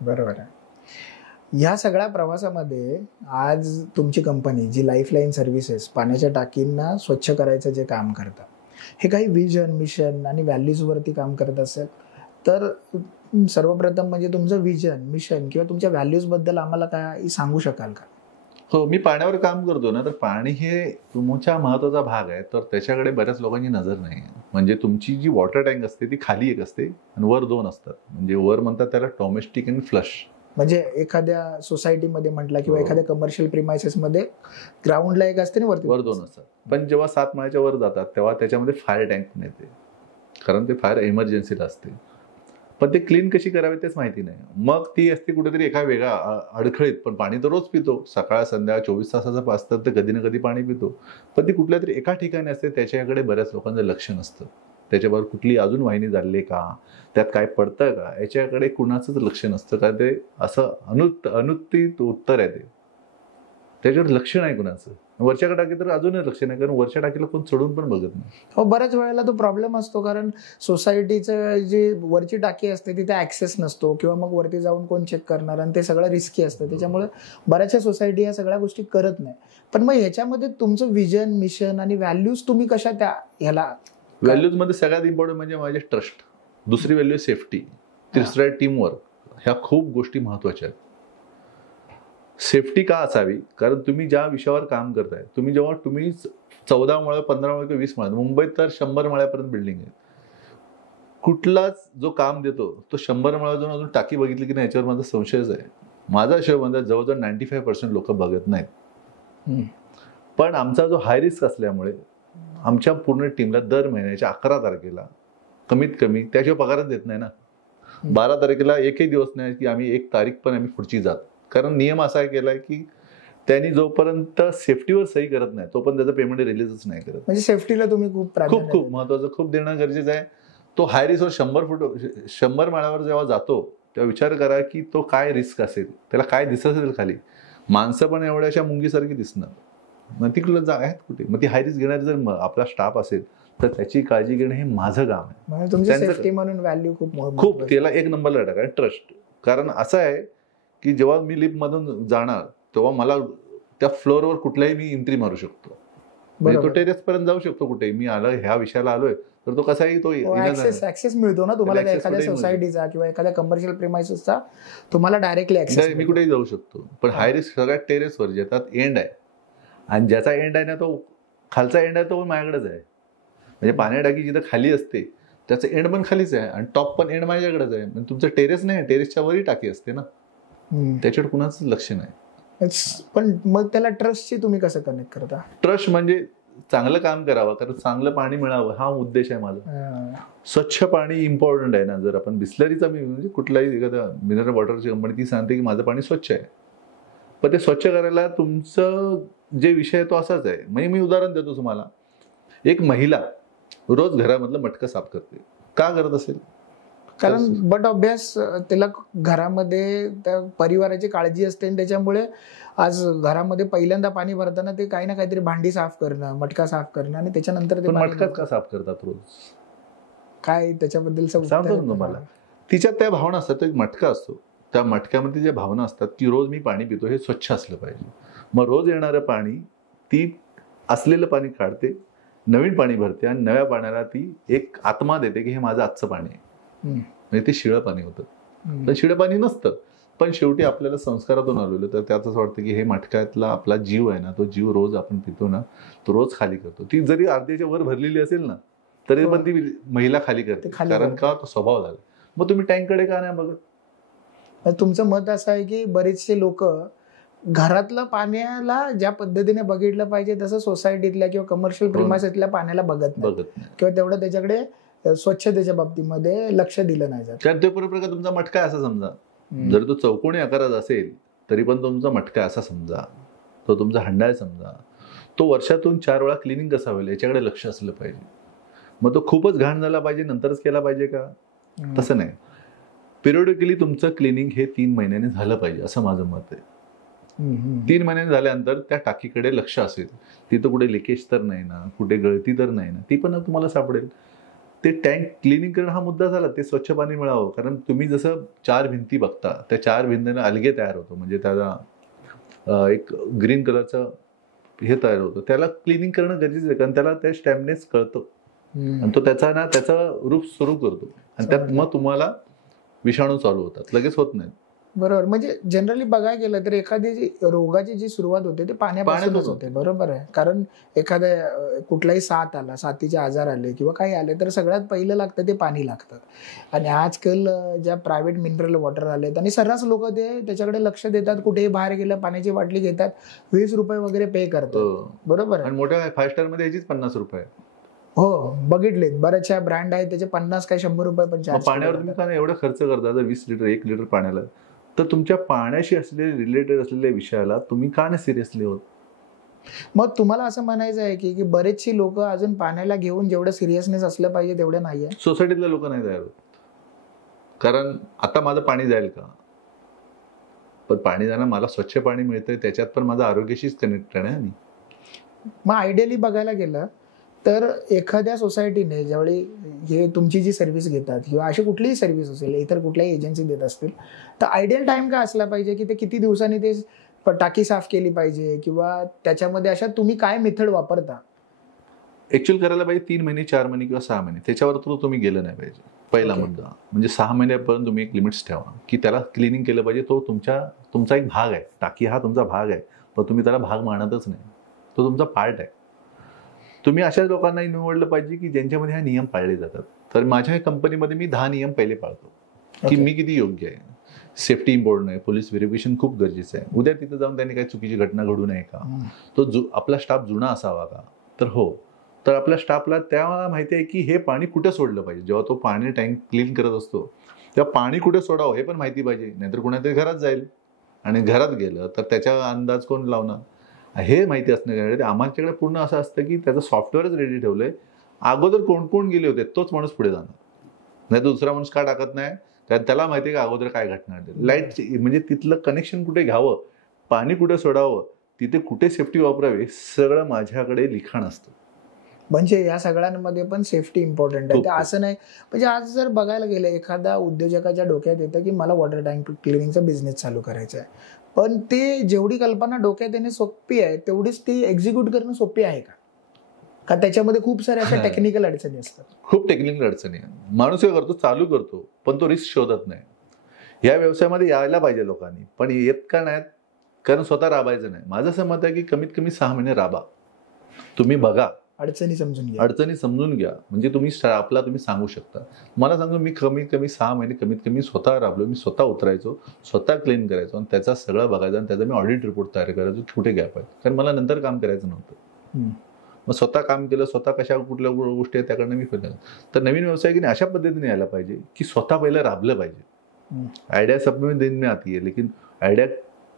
बरोबर आहे. ह्या सगळ्या प्रवासामध्ये आज तुमची कंपनी जी लाईफलाईन सर्व्हिसेस पाण्याच्या टाकींना स्वच्छ करायचं जे काम करतं, हे काही विजन, मिशन आणि व्हॅल्यूजवरती काम करत असेल तर सर्वप्रथम म्हणजे तुमचं विजन, मिशन किंवा तुमच्या व्हॅल्यूजबद्दल आम्हाला काही सांगू शकाल का? हो, मी पाण्यावर काम करतो ना, तर पाणी हे तुमच्या महत्वाचा भाग आहे. तर त्याच्याकडे बऱ्याच लोकांची नजर नाही आहे. म्हणजे तुमची जी वॉटर टँक असते ती खाली एक असते आणि वर दोन असतात. म्हणजे वर म्हणतात त्याला डोमेस्टिक आणि फ्लश. म्हणजे एखाद्या सोसायटीमध्ये म्हटलं किंवा एखाद्या कमर्शियल प्रिमायसेस मध्ये ग्राउंडला एक असते आणि वरती वर दोन असतात. पण जेव्हा 7 माळ्याच्या वर जातात तेव्हा त्याच्यामध्ये फायर टँक पण येते, कारण ते फायर इमर्जन्सीला असते. पण ते क्लीन कशी करावी तेच माहिती नाही. मग ती असते कुठेतरी एका वेगळ्या अडखळीत. पण पाणी तर रोज पितो, सकाळ संध्याकाळ 24 तासाचं असतं तर कधी ना कधी पाणी पितो. पण ती कुठल्या तरी एका ठिकाणी असते, त्याच्याकडे बऱ्याच लोकांचं लक्ष नसतं. त्याच्याबरोबर कुठली अजून वाहिनी झाली का, त्यात काय पडतं का, याच्याकडे कुणाचंच लक्ष नसतं. का ते असं अनुत्तीत उत्तर आहे, ते त्याच्यावर लक्ष नाही कुणाचं. वरच्या टाकी तर अजूनही लक्ष नाही, कारण वरच्या टाकीला कोण चढून पण बघत नाही. हो, बऱ्याच वेळेला तो प्रॉब्लेम असतो, कारण सोसायटीचं जी वरची टाकी असते तिथे ऍक्सेस नसतो किंवा मग वरती जाऊन कोण चेक करणार, आणि ते सगळं रिस्की असतं. त्याच्यामुळे बऱ्याचशा सोसायटी या सगळ्या गोष्टी करत नाही. पण मग ह्याच्यामध्ये तुमचं विजन, मिशन आणि व्हॅल्यूज तुम्ही कशा त्या ह्याला? व्हॅल्यूज मध्ये सगळ्यात इम्पॉर्टंट म्हणजे माझे ट्रस्ट. दुसरी व्हॅल्यू सेफ्टी. तिसरं आहे टीमवर्क. ह्या खूप गोष्टी महत्वाच्या आहेत. सेफ्टी का असावी? कारण तुम्ही ज्या विषयावर काम करताय, तुम्ही 14 माळा, 15 माळा किंवा 20 माळा, मुंबईत तर 100 माळ्यापर्यंत बिल्डिंग आहे. कुठलाच जो काम देतो तो 100 माळा जाऊन अजून टाकी बघितली की नाही याच्यावर माझा संशयच आहे. माझा हिशोब म्हणतात जवळजवळ 95% लोक बघत नाहीत. पण आमचा जो हाय रिस्क असल्यामुळे आमच्या पूर्ण टीमला दर महिन्याच्या 11 तारखेला कमीत कमी, त्याशिवाय पगारच देत नाही ना. 12 तारखेला एकही दिवस नाही की आम्ही 1 तारीख पण आम्ही पुढची जात. कारण नियम असा केलाय की त्यांनी जोपर्यंत सेफ्टीवर सही करत नाही तोपर्यंत त्याचं पेमेंट रिलीजच नाही करत. म्हणजे सेफ्टीला तुम्ही खूप महत्वाचं, खूप देणं गरजेचं आहे. तो हाय रिस्कवर 100 माळ्यावर जेव्हा जातो तेव्हा विचार करा की तो काय रिस्क असेल, त्याला काय दिसत असेल खाली. माणसं पण एवढ्याशा मुंगीसारखी दिसणार, मग तिकडे जागा आहेत कुठे? मग ती हाय रिस्क घेणारी जर आपला स्टाफ असेल तर त्याची काळजी घेणं हे माझं काम आहे. तुमची सेफ्टी म्हणून व्हॅल्यू खूप त्याला 1 नंबरला टाका, ट्रस्ट. कारण असं आहे की जेव्हा मी लिफ्ट मधून जाणार तेव्हा मला त्या फ्लोअरवर कुठलाही मी एंट्री मारू शकतो. म्हणजे तो टेरेस पर्यंत जाऊ शकतो कुठे. मी ह्या विषयाला आलोय तर तो कसाही तो ऍक्सेस मिळतो ना तुम्हाला एखाद्या सोसायटीचा किंवा एखाद्या कमर्शियल प्रिमायसेसचा, तुम्हाला डायरेक्टली ऍक्सेस. मी कुठेही जाऊ शकतो. पण हाय रिस्क सगळ्यात टेरेसवर ज्याच्यात एंड आहे, आणि ज्याचा एंड आहे ना तो खालचा एंड आहे तो माझ्याकडेच आहे. म्हणजे पाण्या टाकी जिथं खाली असते त्याचं एंड पण खालीच आहे आणि टॉप पण एंड माझ्याकडेच आहे. म्हणजे तुमचं टेरेस नाही, टेरेसच्या वरही टाकी असते ना, त्याच्यावर कुणाच लक्ष नाही. पण मग त्याला ट्रस्टशी तुम्ही कसं कनेक्ट करता? ट्रस्ट म्हणजे चांगलं काम करावं, कारण चांगलं पाणी मिळावं हा उद्देश आहे माझा. स्वच्छ पाणी इम्पॉर्टंट आहे ना. जर आपण बिस्लरीचा म्हणजे कुठलाही एखाद्या मिनरल वॉटरची कंपनी ती सांगते की माझं पाणी स्वच्छ आहे, पण ते स्वच्छ करायला तुमचं जे विषय आहे तो असाच आहे. म्हणजे मी उदाहरण देतो तुम्हाला. एक महिला रोज घरामधलं मटकं साफ करते. का करत असेल? कारण बट ऑब्वियस त्याला घरामध्ये त्या परिवाराची काळजी असते, आणि त्याच्यामुळे आज घरामध्ये पहिल्यांदा पाणी भरताना ते काही ना काहीतरी भांडी साफ करणं, मटका साफ करणं, आणि त्याच्यानंतर ते मटका का साफ करतात रोज? काय त्याच्याबद्दल सांगतो तुम्हाला. तिच्यात त्या भावना असतात. एक मटका असतो, त्या मटक्यामध्ये ज्या भावना असतात की रोज मी पाणी पितो, हे स्वच्छ असलं पाहिजे. मग रोज येणारं पाणी ती असलेलं पाणी काढते, नवीन पाणी भरते, आणि नव्या पाण्याला ती एक आत्मा देते की हे माझं आजचं पाणी आहे. म्हणजे ते शिळं पाणी होतं. तर शिळं पाणी नसतं, पण शेवटी आपल्याला संस्कारातून आलेलं तर त्यात असं वाटतं की हे मटक्यातला आपला जीव आहे ना, तो जीव रोज आपण पितो ना, तो रोज खाली करतो. ती जरी अर्ध्याच्या वर भरलेली असेल ना तरी हो. पण ती महिला खाली करते, ते खाली कारण करते. का तो स्वभाव झाला. मग तुम्ही टँककडे का नाही बघत? तुमचं मत असं आहे की बरेचसे लोक घरातलं पाण्याला ज्या पद्धतीने बघितलं पाहिजे तसं सोसायटीतल्या किंवा कमर्शियल प्रिमाइसेसल्या पाण्याला बघत नाही, बघत नाही. किंवा तेवढं त्याच्याकडे स्वच्छतेच्या बाबतीमध्ये लक्ष दिलं नाही जात. कारण तो प्रकार तुमचा मटका आहे असं समजा. जर तो चौकोनी आकाराचा असेल तरी पण तुमचा मटका आहे असा समजा, तो तुमचा हंडा आहे समजा, तो वर्षातून 4 वेळा क्लिनिंग कसा होईल याच्याकडे लक्ष असलं पाहिजे. मग तो खूपच घाण झाला पाहिजे नंतरच केला पाहिजे का? तसं नाही. पिरियडिकली तुमचं क्लिनिंग हे 3 महिन्यांनी झालं पाहिजे असं माझं मत आहे. 3 महिन्यांनी झाल्यानंतर त्या टाकीकडे लक्ष असेल, तिथं कुठे लिकेज तर नाही ना, कुठे गळती तर नाही ना, ती पण तुम्हाला सापडेल. ते टँक क्लिनिंग करणं हा मुद्दा झाला, ते स्वच्छ पाणी मिळावं. कारण तुम्ही जसं 4 भिंती बघता, त्या 4 भिंतींना अलगे तयार होतो, म्हणजे त्याला एक ग्रीन कलरचं हे तयार होतं, त्याला क्लिनिंग करणं गरजेचं आहे. कारण त्याला त्या स्टॅम्पनेस कळतं आणि तो त्याचं रूप सुरू करतो आणि त्यात मग तुम्हाला विषाणू चालू होतात, लगेच होत नाही. बरोबर. म्हणजे जनरली बघायला गेलं तर एखादी रोगाची जी सुरुवात होते ते पाण्यापासूनच होते. बरोबर आहे. कारण एखाद्या कुठलाही साथीचे आजार आले किंवा काही आले तर सगळ्यात पहिलं लागतं ते पाणी लागतं. आणि आजकाल ज्या प्रायव्हेट मिनरल वॉटर आलेत आणि सर्रास लोक ते त्याच्याकडे लक्ष देतात. कुठेही बाहेर गेलं पाण्याची बाटली घेतात, 20 रुपये वगैरे पे करतात. बरोबर आहे. आणि मोठ्या 5 स्टार मध्ये याचीच 50 रुपये. हो, बघितलेत. बऱ्याचशा ब्रँड आहेत त्याचे 50 काय 100 रुपये पण चार्ज. पाण्यावर तुम्ही का एवढं खर्च करता? 20 लिटर 1 लिटर पाण्याला, तर तुमच्या पाण्याशी असलेले रिलेटेड असलेल्या विषयाला तुम्ही का नाही सिरियसली होत? मग तुम्हाला असं म्हणायचं आहे की बरेचशी लोक अजून पाण्याला घेऊन जेवढं सिरियसनेस असलं पाहिजे तेवढं नाहीये. सोसायटीतले लोक नाही तयार होत. कारण आता माझं पाणी जाईल का? पण पाणी जाणं, मला स्वच्छ पाणी मिळतंय त्याच्यात पण माझं आरोग्याशीच कनेक्टेड आहे. मग आयडियली बघायला गेलं तर एखाद्या सोसायटीने ज्यावेळी हे तुमची जी सर्व्हिस घेतात किंवा अशी कुठलीही सर्व्हिस असेल, इतर कुठल्याही एजन्सी देत असतील, तर आयडियल टाइम काय असला पाहिजे की ते किती दिवसांनी ते टाकी साफ केली पाहिजे, किंवा त्याच्यामध्ये अशा तुम्ही काय मेथड वापरता? ऍक्च्युअल करायला पाहिजे 3 महिने 4 महिने किंवा 6 महिने, त्याच्यावर तर तुम्ही गेलं नाही पाहिजे. पहिला मुद्दा म्हणजे 6 महिन्यापर्यंत तुम्ही एक लिमिट्स ठेवा की त्याला क्लिनिंग केलं पाहिजे. तो तुमचा एक भाग आहे. टाकी हा तुमचा भाग आहे, पण तुम्ही त्याला भाग मानतच नाही, तो तुमचा पार्ट आहे. तुम्ही अशा लोकांनाही निवडलं पाहिजे की ज्यांच्यामध्ये हा नियम पाळले जातात. तर माझ्या कंपनीमध्ये मी 10 नियम पहिले पाळतो की मी किती योग्य आहे. सेफ्टी इम्पॉर्टंट आहे, पोलीस व्हेरिफिकेशन खूप गरजेचं आहे. उद्या तिथं जाऊन त्यांनी काही चुकीची घटना घडू नये का? तो आपला स्टाफ जुना असावा का? तर हो. तर आपल्या स्टाफला त्याला माहिती आहे की हे पाणी कुठे सोडलं पाहिजे. जेव्हा तो पाणी टँक क्लीन करत असतो तेव्हा पाणी कुठे सोडावं हे पण माहिती पाहिजे. नाहीतर कुणातरी घरात जाईल आणि घरात गेलं तर त्याचा अंदाज कोण लावणार हे माहिती असणं. आमच्याकडे पूर्ण असं असतं की त्याचं सॉफ्टवेअरच रेडी ठेवलंय. अगोदर कोण कोण गेले होते तोच माणूस पुढे जाणार, नाही तर दुसरा माणूस का टाकत नाही? कारण त्याला माहिती आहे का अगोदर काय घटना घडेल. लाईट म्हणजे तिथलं कनेक्शन कुठे घ्यावं, पाणी कुठे सोडावं, तिथे कुठे सेफ्टी वापरावी, सगळं माझ्याकडे लिखाण असतं. म्हणजे या सगळ्यांमध्ये पण सेफ्टी इम्पॉर्टंट आहे. असं नाही म्हणजे आज जर बघायला गेलं एखाद्या उद्योजकाच्या डोक्यात येतं की मला वॉटर टँक क्लिनिंगचा बिझनेस चालू करायचा आहे, पण ते जेवढी कल्पना डोक्यात येणे सोपी आहे तेवढीच ती एक्झिक्यूट करणं सोपी आहे का त्याच्यामध्ये खूप साऱ्या अशा टेक्निकल अडचणी असतात? खूप टेक्निकल अडचणी आहे. माणूस काय करतो, चालू करतो पण तो रिस्क शोधत नाही. या व्यवसायामध्ये यायला पाहिजे लोकांनी, पण येत का नाहीत? कारण स्वतः राबायचं नाही. माझं असं मत आहे की कमीत कमी 6 महिने राबा. तुम्ही बघा, अडचणी समजून घ्या. म्हणजे तुम्ही सांगू शकता. मला सांगू, मी कमीत कमी 6 महिने कमीत कमी स्वतः राबलो. मी स्वतः उतरायचो, स्वतः क्लीन करायचो आणि त्याचा सगळं बघायचं आणि त्याचा मी ऑडिट रिपोर्ट तयार करायचो कुठे गॅप आहे. कारण मला नंतर काम करायचं नव्हतं. मग स्वतः काम केलं, स्वतः कुठल्या गोष्टी आहेत त्याकडनं मी केलं. तर नवीन व्यवसायिकाने अशा पद्धतीने यायला पाहिजे की स्वतः पहिलं राबलं पाहिजे. आयडिया सबमिट दिन में आती है, लेकिन आयडिया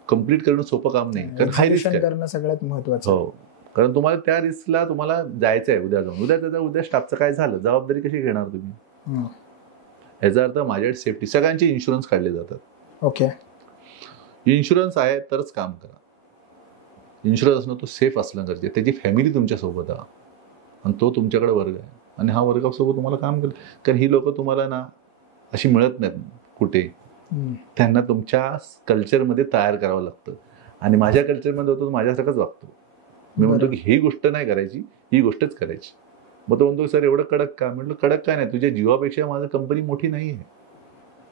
कम्प्लीट करणं सोपं काम नाही. कारण हाय रिस्क करणं सगळ्यात महत्वाचं. हो, कारण तुम्हाला त्या रिस्कला तुम्हाला जायचं आहे. उद्या स्टाफचं काय झालं, जबाबदारी कशी घेणार तुम्ही? याचा अर्थ माझ्या सेफ्टी, सगळ्यांचे इन्शुरन्स काढले जातात. ओके, इन्शुरन्स आहे तरच काम करा. इन्शुरन्स असणं तो सेफ असणं गरजेचं. त्याची फॅमिली तुमच्यासोबत आहे आणि तो तुमच्याकडे वर्ग आहे आणि हा वर्गासोबत तुम्हाला काम करेल. कारण ही लोक तुम्हाला ना अशी मिळत नाहीत कुठे. त्यांना तुमच्या कल्चरमध्ये तयार करावं लागतं आणि माझ्या कल्चरमध्ये होतो माझ्यासारखंच वागतो. मी म्हणतो की ही गोष्ट नाही करायची, ही गोष्टच करायची. मग तो म्हणतो सर एवढं कडक का? म्हटलं कडक काय नाही, तुझ्या जीवापेक्षा माझं कंपनी मोठी नाही आहे,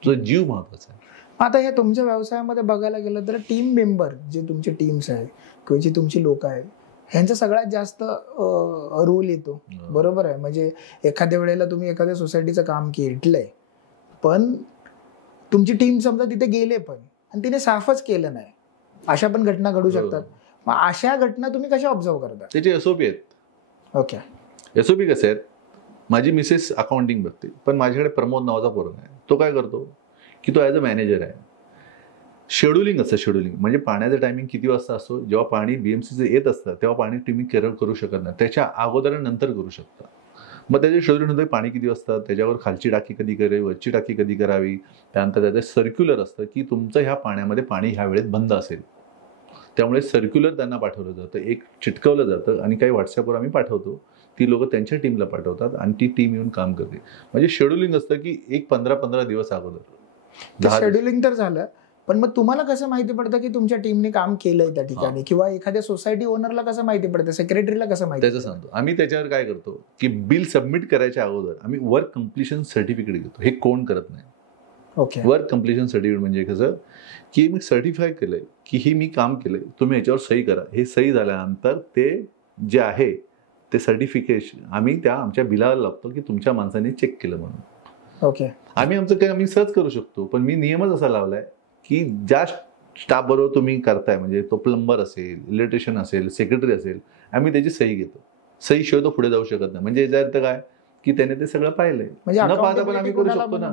तुझा जीव महत्वाचा आहे. आता हे तुमच्या व्यवसायामध्ये बघायला गेलं तर टीम मेंबर जे तुमचे टीम्स आहे किंवा जी तुमची लोक आहे ह्यांचा सगळ्यात जास्त रोल येतो. बरोबर आहे. म्हणजे एखाद्या वेळेला तुम्ही एखाद्या सोसायटीचं काम केलंय, पण तुमची टीम समजा तिथे गेले पण आणि तिने साफच केलं नाही, अशा पण घटना घडू शकतात. मग अशा घटना तुम्ही कशा ऑब्झर्व करता? त्याचे एसओपी आहेत. ओके. एसओपी कसे आहेत? माझी मिसेस अकाउंटिंग बघते, पण माझ्याकडे प्रमोद नावाचा पोरगा आहे. तो काय करतो की तो ॲज अ मॅनेजर आहे. शेड्युलिंग असतं. शेड्युलिंग म्हणजे पाण्याचं टायमिंग किती वाजता असतो. जेव्हा पाणी बीएमसीचं येत असतं तेव्हा पाणी तुम्ही केअर करू शकत नाही, त्याच्या अगोदर आणि नंतर करू शकता. मग त्याचे शेड्यूल होतं पाणी किती वाजता, त्याच्यावर खालची टाकी कधी करावी, वरची टाकी कधी करावी. त्यानंतर त्याचं सर्क्युलर असतं की तुमचं ह्या पाण्यामध्ये पाणी ह्या वेळेत बंद असेल. त्यामुळे सर्क्युलर त्यांना पाठवलं जातं, एक चिटकवलं जातं आणि काही व्हॉट्सअपवर आम्ही पाठवतो. ती लोक त्यांच्या टीमला पाठवतात आणि ती टीम येऊन काम करते. म्हणजे शेड्युलिंग असतं की एक 15-15 दिवस अगोदर. शेड्युलिंग तर झालं, पण मग तुम्हाला कसं माहिती पडतं की तुमच्या टीमने काम केलंय त्या ठिकाणी, किंवा एखाद्या सोसायटी ओनरला कसं माहिती पडतं, सेक्रेटरीला कसं माहिती? त्याचं सांगतो. आम्ही त्याच्यावर काय करतो की बिल सबमिट करायच्या अगोदर आम्ही वर्क कम्प्लिशन सर्टिफिकेट घेतो. हे कोण करत नाही. ओके. वर्क कम्प्लिशन सर्टिफिकेट म्हणजे कसं की मी सर्टिफाय केलंय की हे मी काम केलंय, तुम्ही याच्यावर सही करा. हे सही झाल्यानंतर ते जे आहे ते सर्टिफिकेशन आम्ही त्या आमच्या बिलाला लावतो की तुमच्या माणसाने चेक केलं म्हणून. ओके. आम्ही आमचं काही आम्ही सर्च करू शकतो, पण मी नियमच असा लावलाय की ज्या स्टाफ बरोबर तुम्ही करताय, म्हणजे तो प्लंबर असेल, इलेक्ट्रिशियन असेल, सेक्रेटरी असेल, आम्ही त्याची सही घेतो. सही शिवाय तो पुढे जाऊ शकत नाही. म्हणजे याचा अर्थ काय की त्याने ते सगळं पाहिलंय. म्हणजे न पाहता पण आम्ही करू शकतो ना.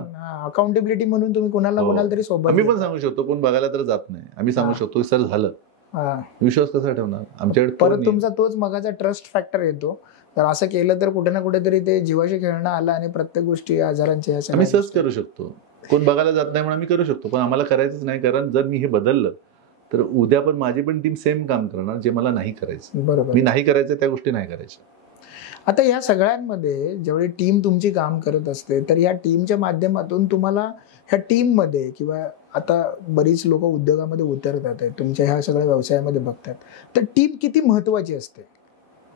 अकाउंटेबिलिटी म्हणून तुम्ही कोणाला तरी सोबत आम्ही पण सांगू शकतो. कोण बघायला तर जात नाही. आम्ही सांगू शकतो की सर झालं. विश्वास कसा ठेवणार आमच्याकडे? परत तुमचा तोच मगाचा ट्रस्ट फॅक्टर येतो. तर असं केलं तर कुठे ना कुठेतरी ते जीवाशी खेळणं आलं आणि प्रत्येक गोष्टी आजारांच्या आम्ही सर्च करू शकतो. कोण बघायला जात नाही म्हणून आम्ही करू शकतो, पण आम्हाला करायचंच नाही. कारण जर मी हे बदललं तर उद्या पण माझी पण टीम सेम काम करणार जे मला नाही करायचं. बरोबर. मी नाही करायचं त्या गोष्टी नाही करायच्या. आता या सगळ्यांमध्ये जेवढी टीम तुमची काम करत असते, तर या टीमच्या माध्यमातून तुम्हाला ह्या टीममध्ये, किंवा आता बरीच लोक उद्योगामध्ये उतरतात आहे, तुमच्या ह्या सगळ्या व्यवसायामध्ये बघतात, तर टीम किती महत्वाची असते?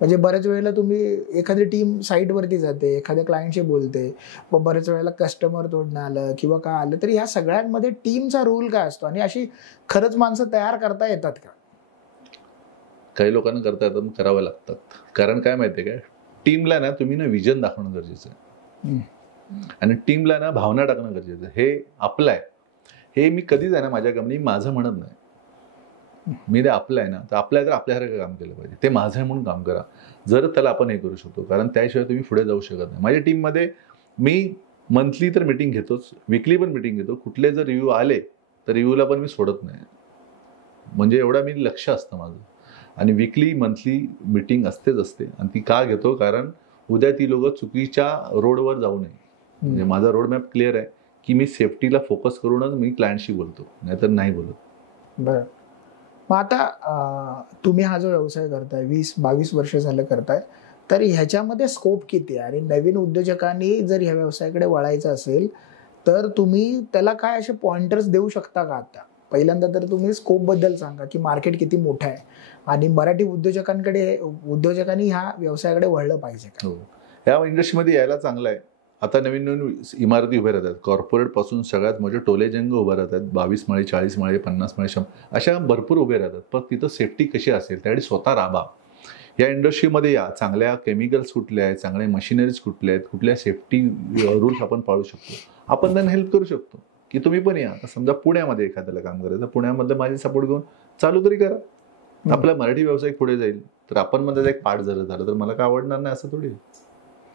म्हणजे बऱ्याच वेळेला तुम्ही एखादी टीम साईटवरती जाते, एखाद्या क्लायंटशी बोलते, मग बऱ्याच वेळेला कस्टमर तोडणं आलं किंवा काय आलं, तर ह्या सगळ्यांमध्ये टीमचा रोल काय असतो आणि अशी खरंच माणसं तयार करता येतात का? काही लोकांना करता येतात, मग करावं लागतात. कारण काय माहितीये काय, टीमला ना तुम्ही ना विजन दाखवणं गरजेचं आहे आणि टीमला ना भावना टाकणं गरजेचं आहे. हे आपलं आहे, हे मी कधीच आहे ना माझ्या कंपनी माझं म्हणत नाही. मी ते आपलं आहे ना, तर आपलं आहे तर आपल्यासारखं काम केलं पाहिजे. ते माझं आहे म्हणून काम करा. जर त्याला आपण हे करू शकतो, कारण त्याशिवाय तुम्ही पुढे जाऊ शकत नाही. माझ्या टीममध्ये मी मंथली तर मीटिंग घेतोच, वीकली पण मीटिंग घेतो. कुठले जर रिव्ह्यू आले तर रिव्ह्यूला पण मी सोडत नाही. म्हणजे एवढा मी लक्ष असतं माझं. आणि वीकली मंथली मीटिंग असते. आणि ती का घेतो, कारण उद्या ती लोक चुकीच्या रोडवर जाऊ नये. म्हणजे माझा रोडमॅप क्लिअर आहे की मी सेफ्टीला फोकस करूनच मी क्लायंटशी बोलतो, नाहीतर नाही बोलत. बरं. मग आता तुम्ही हा जो व्यवसाय करताय 20-22 वर्ष झालं करताय, तर ह्याच्यामध्ये स्कोप किती आहे? आणि नवीन उद्योजकांनी जर ह्या व्यवसायाकडे वळायचं असेल तर तुम्ही त्याला काय असे पॉइंटर्स देऊ शकता का? आता पहिल्यांदा तर तुम्ही स्कोप बद्दल सांगा की मार्केट किती मोठं आहे आणि मराठी उद्योजकांनी ह्या व्यवसायाकडे वळलं पाहिजे का? या इंडस्ट्रीमध्ये यायला चांगलं आहे. आता नवीन इमारती उभ्या राहतात. कॉर्पोरेट पासून सगळ्यात मोठे टोलेजंग उभे राहतात. 22 माळे, 40 माळे, 50 माळे, 100 अशा भरपूर उभे राहतात. पण तिथं सेफ्टी कशी असेल त्यासाठी स्वतः राबा. या इंडस्ट्रीमध्ये या, चांगल्या केमिकल्स कुठले आहेत, चांगल्या मशिनरीज कुठल्या आहेत, कुठल्या सेफ्टी रूल्स आपण पाळू शकतो, आपण त्यांना हेल्प करू शकतो की तुम्ही पण या. समजा पुण्यामध्ये एखाद्याला काम करायचं, पुण्यामधलं माझे सपोर्ट घेऊन चालू तरी करा. आपला मराठी व्यावसायिक पुढे जाईल. तर आपण मध्ये एक पार्ट जर झालं तर मला काय आवडणार नाही असं थोडी.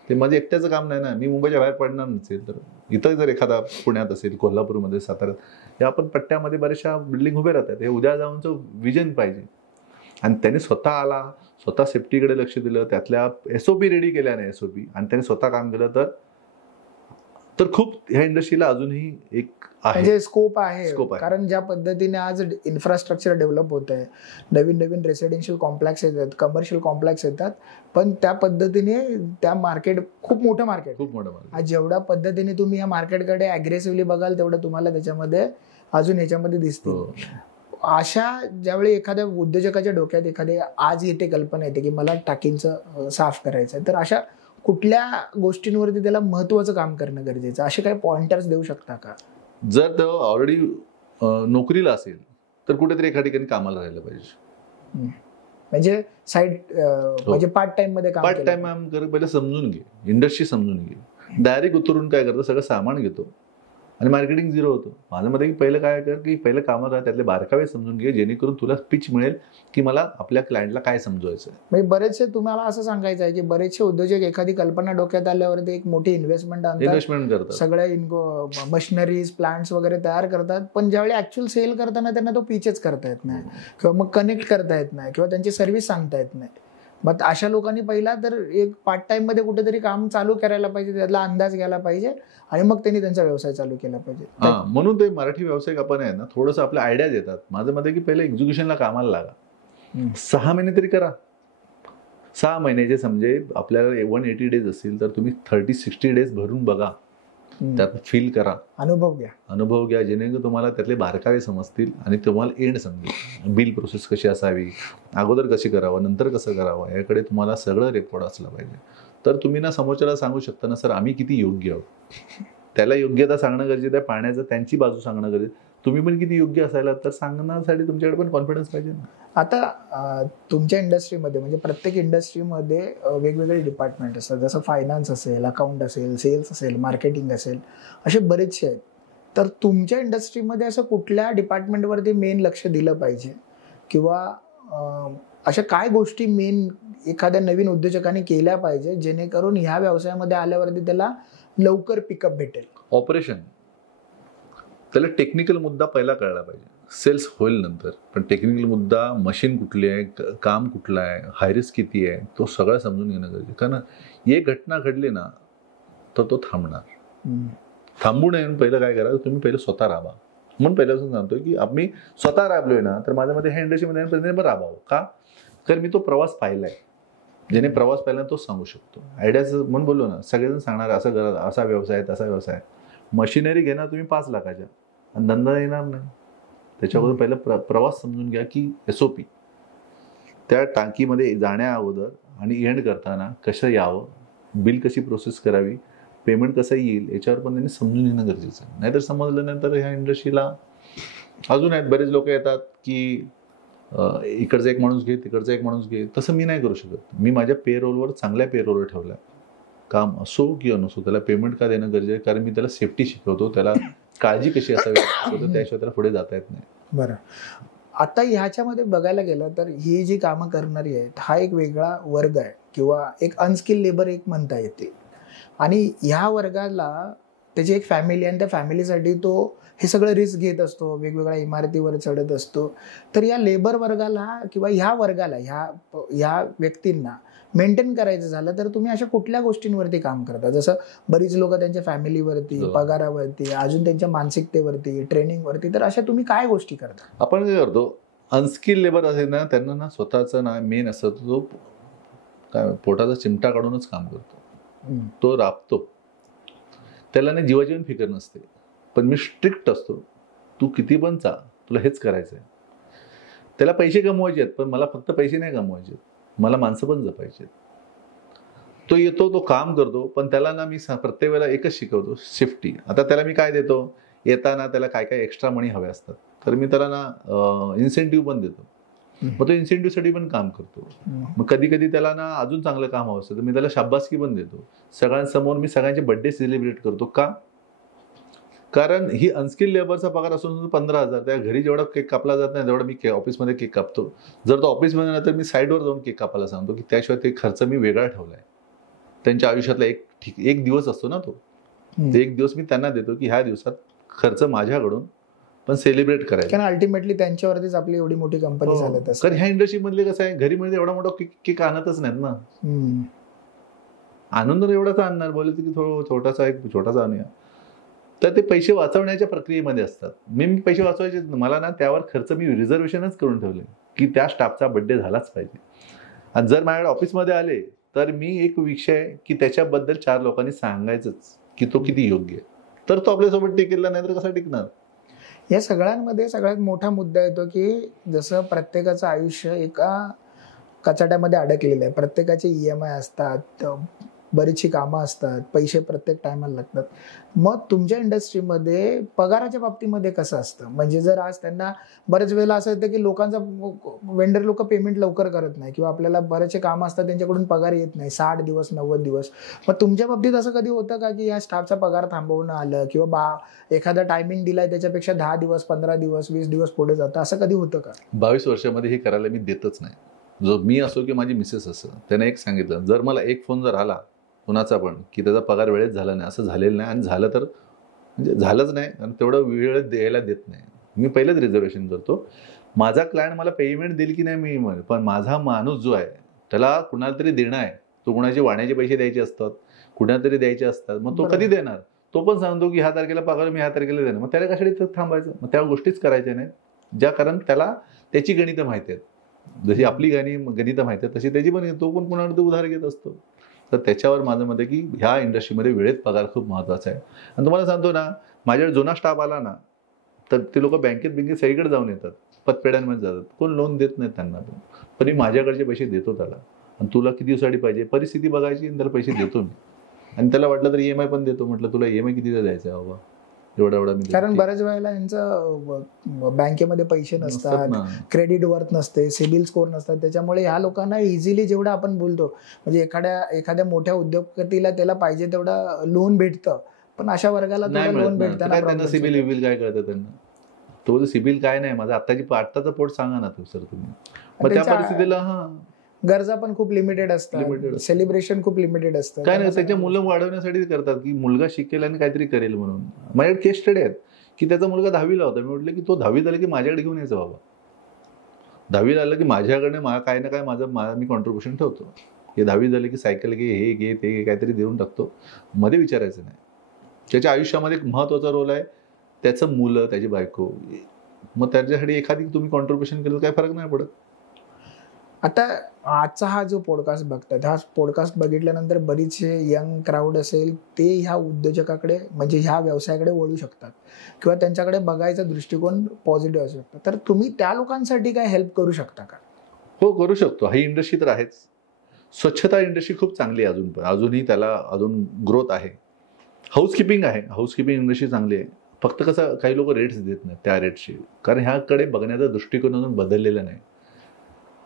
ते माझं एकट्याचं काम नाही ना. मी मुंबईच्या बाहेर पडणार नसेल तर इथं जर एखादा पुण्यात असेल, कोल्हापूरमध्ये, साताऱ्यात, या आपण पट्ट्यामध्ये बऱ्याचशा बिल्डिंग उभे राहतात. हे उद्या जाऊनचं विजन पाहिजे. आणि त्याने स्वतः आला, स्वतः सेफ्टीकडे लक्ष दिलं, त्यातल्या SOP रेडी केल्याने SOP, आणि त्याने स्वतः काम केलं तर खूप ह्या इंडस्ट्रीला अजूनही एक म्हणजे स्कोप आहे. कारण ज्या पद्धतीने आज इन्फ्रास्ट्रक्चर डेव्हलप होत आहे, नवीन रेसिडेन्शियल कॉम्प्लेक्स येतात, कमर्शियल कॉम्प्लेक्स येतात, पण त्या पद्धतीने त्या मार्केट खूप मोठं मार्केट. आज जेवढ्या पद्धतीने तुम्ही या मार्केटकडे अग्रेसिव्हली बघाल तेवढं तुम्हाला त्याच्यामध्ये अजून ह्याच्यामध्ये दिसते. अशा ज्यावेळी एखाद्या उद्योजकाच्या डोक्यात एखादी आज येते कल्पना येते की मला टाकींचं साफ करायचं आहे, तर अशा कुठल्या गोष्टींवरती त्याला महत्वाचं काम करणं गरजेचं, असे काही पॉइंटर्स देऊ शकता का? जर तो ऑलरेडी नोकरीला असेल तर कुठेतरी एका ठिकाणी कामाला राहायला पाहिजे. म्हणजे साईड म्हणजे पार्ट टाइम मध्ये काम पार्ट टाइम पहिले समजून घे, इंडस्ट्री समजून घे. डायरेक्ट उतरून काय करतो, सगळं सामान घेतो आणि मार्केटिंग झिरो होतो. माझं मते की पहिलं काय कर की पहिलं कामात राहा, त्यातले बारकावे समजून घे, जेणेकरून तुला पिच मिळेल की मला आपल्या क्लायंटला काय समजवायचं. म्हणजे बरेचसे तुम्हाला असं सांगायचं आहे की बरेचसे उद्योजक एखादी कल्पना डोक्यात आल्यावरती एक मोठी इन्व्हेस्टमेंट करतात, सगळ्या मशिनरीज प्लांट्स वगैरे तयार करतात, पण ज्यावेळी ऍक्च्युअल सेल करताना त्यांना तो पिचच करता येत नाही किंवा मग कनेक्ट करता येत नाही किंवा त्यांची सर्व्हिस सांगता येत नाही. मग अशा लोकांनी पहिला तर एक पार्ट टाइम मध्ये कुठेतरी काम चालू करायला पाहिजे, त्यातला अंदाज घ्यायला पाहिजे आणि मग त्यांनी त्यांचा व्यवसाय चालू केला पाहिजे. म्हणून ते मराठी व्यावसायिक आपण आहे ना, थोडंसं आपल्या आयडियाज येतात. माझं मत आहे की पहिले एक्झिक्युशनला कामाला लागा, 6 महिने तरी करा. 6 महिन्याचे समजे आपल्याला 180 डेज असतील तर तुम्ही 30-60 डेज भरून बघा, त्यात फील करा, अनुभव घ्या, जेणेकरून तुम्हाला त्यातले बारकावे समजतील आणि तुम्हाला एंड समजेल. बिल प्रोसेस कशी असावी, अगोदर कशी करावं, नंतर कसं करावं, याकडे तुम्हाला सगळं रेकॉर्ड असलं पाहिजे. तर तुम्ही ना समोरच्याला सांगू शकता ना, सर आम्ही किती योग्य आहोत. त्याला योग्यता सांगणं गरजेचं आहे, पाहण्याचं त्यांची बाजू सांगणं गरजेचं. तुम्ही पण किती योग्य असायला तर सांगण्यासाठी तुमच्याकडे पण कॉन्फिडन्स पाहिजे ना. आता तुमच्या इंडस्ट्रीमध्ये म्हणजे प्रत्येक इंडस्ट्रीमध्ये वेगवेगळे डिपार्टमेंट असतात, जसं फायनान्स असेल, अकाउंट असेल, सेल्स असेल, मार्केटिंग असेल, असे बरेचसे आहेत. तर तुमच्या इंडस्ट्रीमध्ये असं कुठल्या डिपार्टमेंटवरती मेन लक्ष दिलं पाहिजे किंवा अशा काय गोष्टी मेन एखाद्या नवीन उद्योजकाने केल्या पाहिजे जेणेकरून ह्या व्यवसायामध्ये आल्यावरती त्याला लवकर पिकअप भेटेल? ऑपरेशन, त्याला टेक्निकल मुद्दा पहिला कळला पाहिजे. सेल्स होईल नंतर, पण टेक्निकल मुद्दा, मशीन कुठली आहे, काम कुठलं आहे, हायरिस्क किती आहे, तो सगळं समजून घेणं गरजेचं. कारण एक घटना घडली ना तर तो थांबणार. थांबू नये पहिलं काय करा, तुम्ही पहिलं स्वतः राहा. म्हणून पहिल्यापासून सांगतोय की आम्ही स्वतः राबलोय ना, तर माझ्यामध्ये ह्या इंडस्ट्रीमध्ये राबावं का, कारण मी तो प्रवास पाहिलाय. ज्याने प्रवास पाहिला तो सांगू शकतो. आयडियाज म्हणून बोललो ना, सगळेजण सांगणार असं करा, असा व्यवसाय आहे, तसा व्यवसाय. मशिनरी घेणार तुम्ही 5 लाखाच्या आणि धंदा येणार नाही. त्याच्याबरोबर पहिला प्रवास समजून घ्या की SOP, त्या टाकीमध्ये जाण्या अगोदर आणि एंड करताना कसं यावं, बिल कशी प्रोसेस करावी, पेमेंट कसं येईल, याच्यावर पण त्यांनी समजून घेणं गरजेचं आहे. नाहीतर समजलं नाही तर ह्या इंडस्ट्रीला अजून आहेत बरेच लोक येतात की इकडचा एक माणूस घे, तिकडचा एक माणूस घे. तसं मी नाही करू शकत. मी माझ्या पेरोलवर, चांगल्या पेरोलवर ठेवलं. काम असो किंवा नसो त्याला पेमेंट का देणं गरजेचं आहे, कारण मी त्याला सेफ्टी शिकवतो, त्याला काळजी कशी असावी शिकवतो, त्याशिवाय त्याला पुढे जाता येत नाही. बरं, आता ह्याच्यामध्ये बघायला गेलं तर ही जी कामं करणारी आहेत हा एक वेगळा वर्ग आहे किंवा एक अनस्किल लेबर एक म्हणता येते. आणि ह्या वर्गाला त्याची एक फॅमिली आणि त्या फॅमिलीसाठी तो हे सगळं रिस्क घेत असतो, वेगवेगळ्या इमारतीवर चढत असतो. तर या लेबर वर्गाला किंवा ह्या वर्गाला, ह्या व्यक्तींना मेंटेन करायचं झालं तर तुम्ही अशा कुठल्या गोष्टींवरती काम करता? जसं बरीच लोक त्यांच्या फॅमिलीवरती, पगारावरती, अजून त्यांच्या मानसिकतेवरती, ट्रेनिंगवरती, तर अशा तुम्ही काय गोष्टी करता? आपण काय करतो, अनस्किल लेबर असेल ना त्यांना ना स्वतःचं ना मेन असतं, तो काय पोटाचा चिमटा काढूनच काम करतो, तो राबतो, त्याला नाही जीवाची पण फिकर नसते. पण मी स्ट्रिक्ट असतो, तू किती पण चा, तुला हेच करायचं आहे. त्याला पैसे कमवायचे आहेत, पण मला फक्त पैसे नाही कमवायचे, मला माणसं पण जपायचे. तो येतो, तो काम करतो, पण त्याला ना मी प्रत्येक वेळेला एकच शिकवतो, सेफ्टी. आता त्याला मी काय देतो, येताना त्याला काय काय एक्स्ट्रा मनी हवे असतात, तर मी त्याला ना इन्सेंटिव्ह पण देतो. मग तो इन्सेंटिव्हसाठी पण काम करतो. मग कधी कधी त्याला ना अजून चांगलं काम हवं असतं तर मी त्याला शाबासकी पण देतो. सगळ्यांसमोर मी सगळ्यांचे बर्थडे सेलिब्रेट करतो. का, कारण ही अनस्किल लेबरचा पगार असून 15,000, त्या घरी जेवढा केक कापला जात नाही तेवढा मी ऑफिसमध्ये केक कापतो. जर तो ऑफिसमध्ये नाही तर मी साईडवर जाऊन केक कापायला सांगतो, की त्याशिवाय ते खर्च मी वेगळा ठेवलाय. त्यांच्या आयुष्यातला एक दिवस असतो ना, तो एक दिवस मी त्यांना देतो की ह्या दिवसात खर्च माझ्याकडून पण सेलिब्रेट करायचं. कारण अल्टिमेटली त्यांच्यावरतीच आपली एवढी मोठी कंपनी चालत असते. कारण ह्या इंडस्ट्री मधले कसं आहे, घरी म्हणजे एवढा मोठा केक आणतच नाहीत ना. आनंद एवढाच आणणार, बोलले की छोटासा आणूया, तर ते पैसे वाचवण्याच्या प्रक्रियेमध्ये असतात. मी पैसे वाचवायचे, मला ना त्यावर खर्च मी रिझर्वेशनच करून ठेवले की त्या स्टाफचा बर्थडे झालाच पाहिजे. आणि जर माझ्याकडे ऑफिसमध्ये आले तर मी एक विषय की त्याच्याबद्दल 4 लोकांनी सांगायचंच की तो किती योग्य आहे, तर तो आपल्यासोबत टिकेल, नाही तर कसा टिकणार. या सगळ्यांमध्ये सगळ्यात मोठा मुद्दा येतो की जसं प्रत्येकाचं आयुष्य एका कचाट्यामध्ये अडकलेलं आहे, प्रत्येकाचे EMI असतात, बरीचशी कामं असतात, पैसे प्रत्येक टायमाला लागतात. मग तुमच्या इंडस्ट्रीमध्ये पगाराच्या बाबतीमध्ये कसं असतं? म्हणजे जर आज त्यांना बरेच वेळेला असं येतं की लोकांचा वेंडर लोक पेमेंट लवकर करत नाही किंवा आपल्याला बरेचसे कामं असतात त्यांच्याकडून पगार येत नाही 60 दिवस 90 दिवस. मग तुमच्या बाबतीत असं कधी होतं का की या स्टाफचा पगार थांबवणं आलं किंवा एखादा टायमिंग दिलाय त्याच्यापेक्षा 10 दिवस 15 दिवस 20 दिवस पुढे जातं, असं कधी होतं का? 22 वर्षामध्ये हे करायला मी देतच नाही. जो मी असो की माझी मिसेस असो, त्याने एक सांगितलं, जर मला एक फोन जर आला कुणाचा पण की त्याचा पगार वेळेत झाला नाही, असं झालेलं नाही, आणि झालं तर म्हणजे झालंच नाही, आणि तेवढं वेळ द्यायला देत नाही. मी पहिलेच रिझर्वेशन करतो. माझा क्लायंट मला पेमेंट देईल की नाही मी, पण माझा माणूस जो आहे त्याला कुणाला तरी देणं आहे. तो कुणाचे वाण्याचे पैसे द्यायचे असतात, कुणाला तरी द्यायचे असतात. मग तो कधी देणार? तो पण सांगतो की ह्या तारखेला पगार मी ह्या तारखेला देणार. मग त्याला कशासाठी थांबायचं? मग त्या गोष्टीच करायच्या नाहीत ज्या, कारण त्याला त्याची गणितं माहिती आहेत. जशी आपली गणितं माहिती आहेत तशी त्याची पण, तो पण कुणाला उधार घेत असतो. तर त्याच्यावर माझं मत आहे की ह्या इंडस्ट्रीमध्ये वेळेत पगार खूप महत्त्वाचा आहे. आणि तुम्हाला सांगतो ना, माझ्याकडे जुना स्टाफ आला ना, तर ते लोक बँकेत सगळीकडे जाऊन येतात, पतपेढ्यांमध्ये जातात, कोण लोन देत नाही त्यांना. पण मी माझ्याकडचे पैसे देतो त्याला. आणि तुला किती दिवसासाठी पाहिजे, परिस्थिती बघायची आणि त्याला पैसे देतो मी. आणि त्याला वाटलं तर EMI पण देतो. म्हटलं तुला EMI कितीचा द्यायचा आहे बाबा, एवढा मी. कारण बऱ्याच वेळेला यांचं बँकेमध्ये पैसे नसतात, क्रेडिट वर्थ नसते, सिबिल स्कोर नसतात. त्याच्यामुळे ह्या लोकांना इझिली जेवढं आपण बोलतो, म्हणजे एखाद्या मोठ्या उद्योगपतीला त्याला पाहिजे तेवढं लोन भेटतं, पण अशा वर्गाला लोन भेटताना सिबिल विबिल काय कळतं त्यांना? तो सिबिल काय नाही, माझं आत्ताचं पोट सांगा ना सर तुम्ही. मग त्या परिस्थितीला गरजा पण खूप लिमिटेड असतात, सेलिब्रेशन खूप लिमिटेड असतं. काय नाही, त्याच्या मुलं वाढवण्यासाठी करतात की मुलगा शिकेल आणि काहीतरी करेल म्हणून. माझ्याकडे केस स्टडी आहेत की त्याचा मुलगा 10वीला होता. मी म्हटलं की तो 10वीत आला की माझ्याकडे घेऊन यायचा बाबा. 10वीला आलं की माझ्याकडे काय ना काय मी कॉन्ट्रीब्युशन ठेवतो. हे 10वी झालं की सायकल घे, हे घे, ते घे, काहीतरी देऊन टाकतो. मध्ये विचारायचं नाही. त्याच्या आयुष्यामध्ये एक महत्त्वाचा रोल आहे त्याचं मुलं, त्याची बायको. मग त्याच्यासाठी एखादी तुम्ही कॉन्ट्रीब्युशन केलं काय फरक नाही पडत. आता आजचा हा जो पॉडकास्ट बघतात, हा पॉडकास्ट बघितल्यानंतर बरीचसे यंग क्राऊड असेल ते ह्या उद्योजकाकडे म्हणजे ह्या व्यवसायाकडे वळू शकतात किंवा त्यांच्याकडे बघायचा दृष्टिकोन पॉझिटिव्ह असू शकतो. तर तुम्ही त्या लोकांसाठी काय हेल्प करू शकता का? हो, करू शकतो. ही इंडस्ट्री तर आहेच. स्वच्छता इंडस्ट्री खूप चांगली आहे, अजूनही त्याला ग्रोथ आहे. हाऊसकीपिंग आहे, हाऊसकीपिंग इंडस्ट्री चांगली आहे. फक्त कसं काही लोक रेट्स देत नाहीत त्या रेट्सची, कारण ह्याकडे बघण्याचा दृष्टिकोन अजून बदललेला नाही.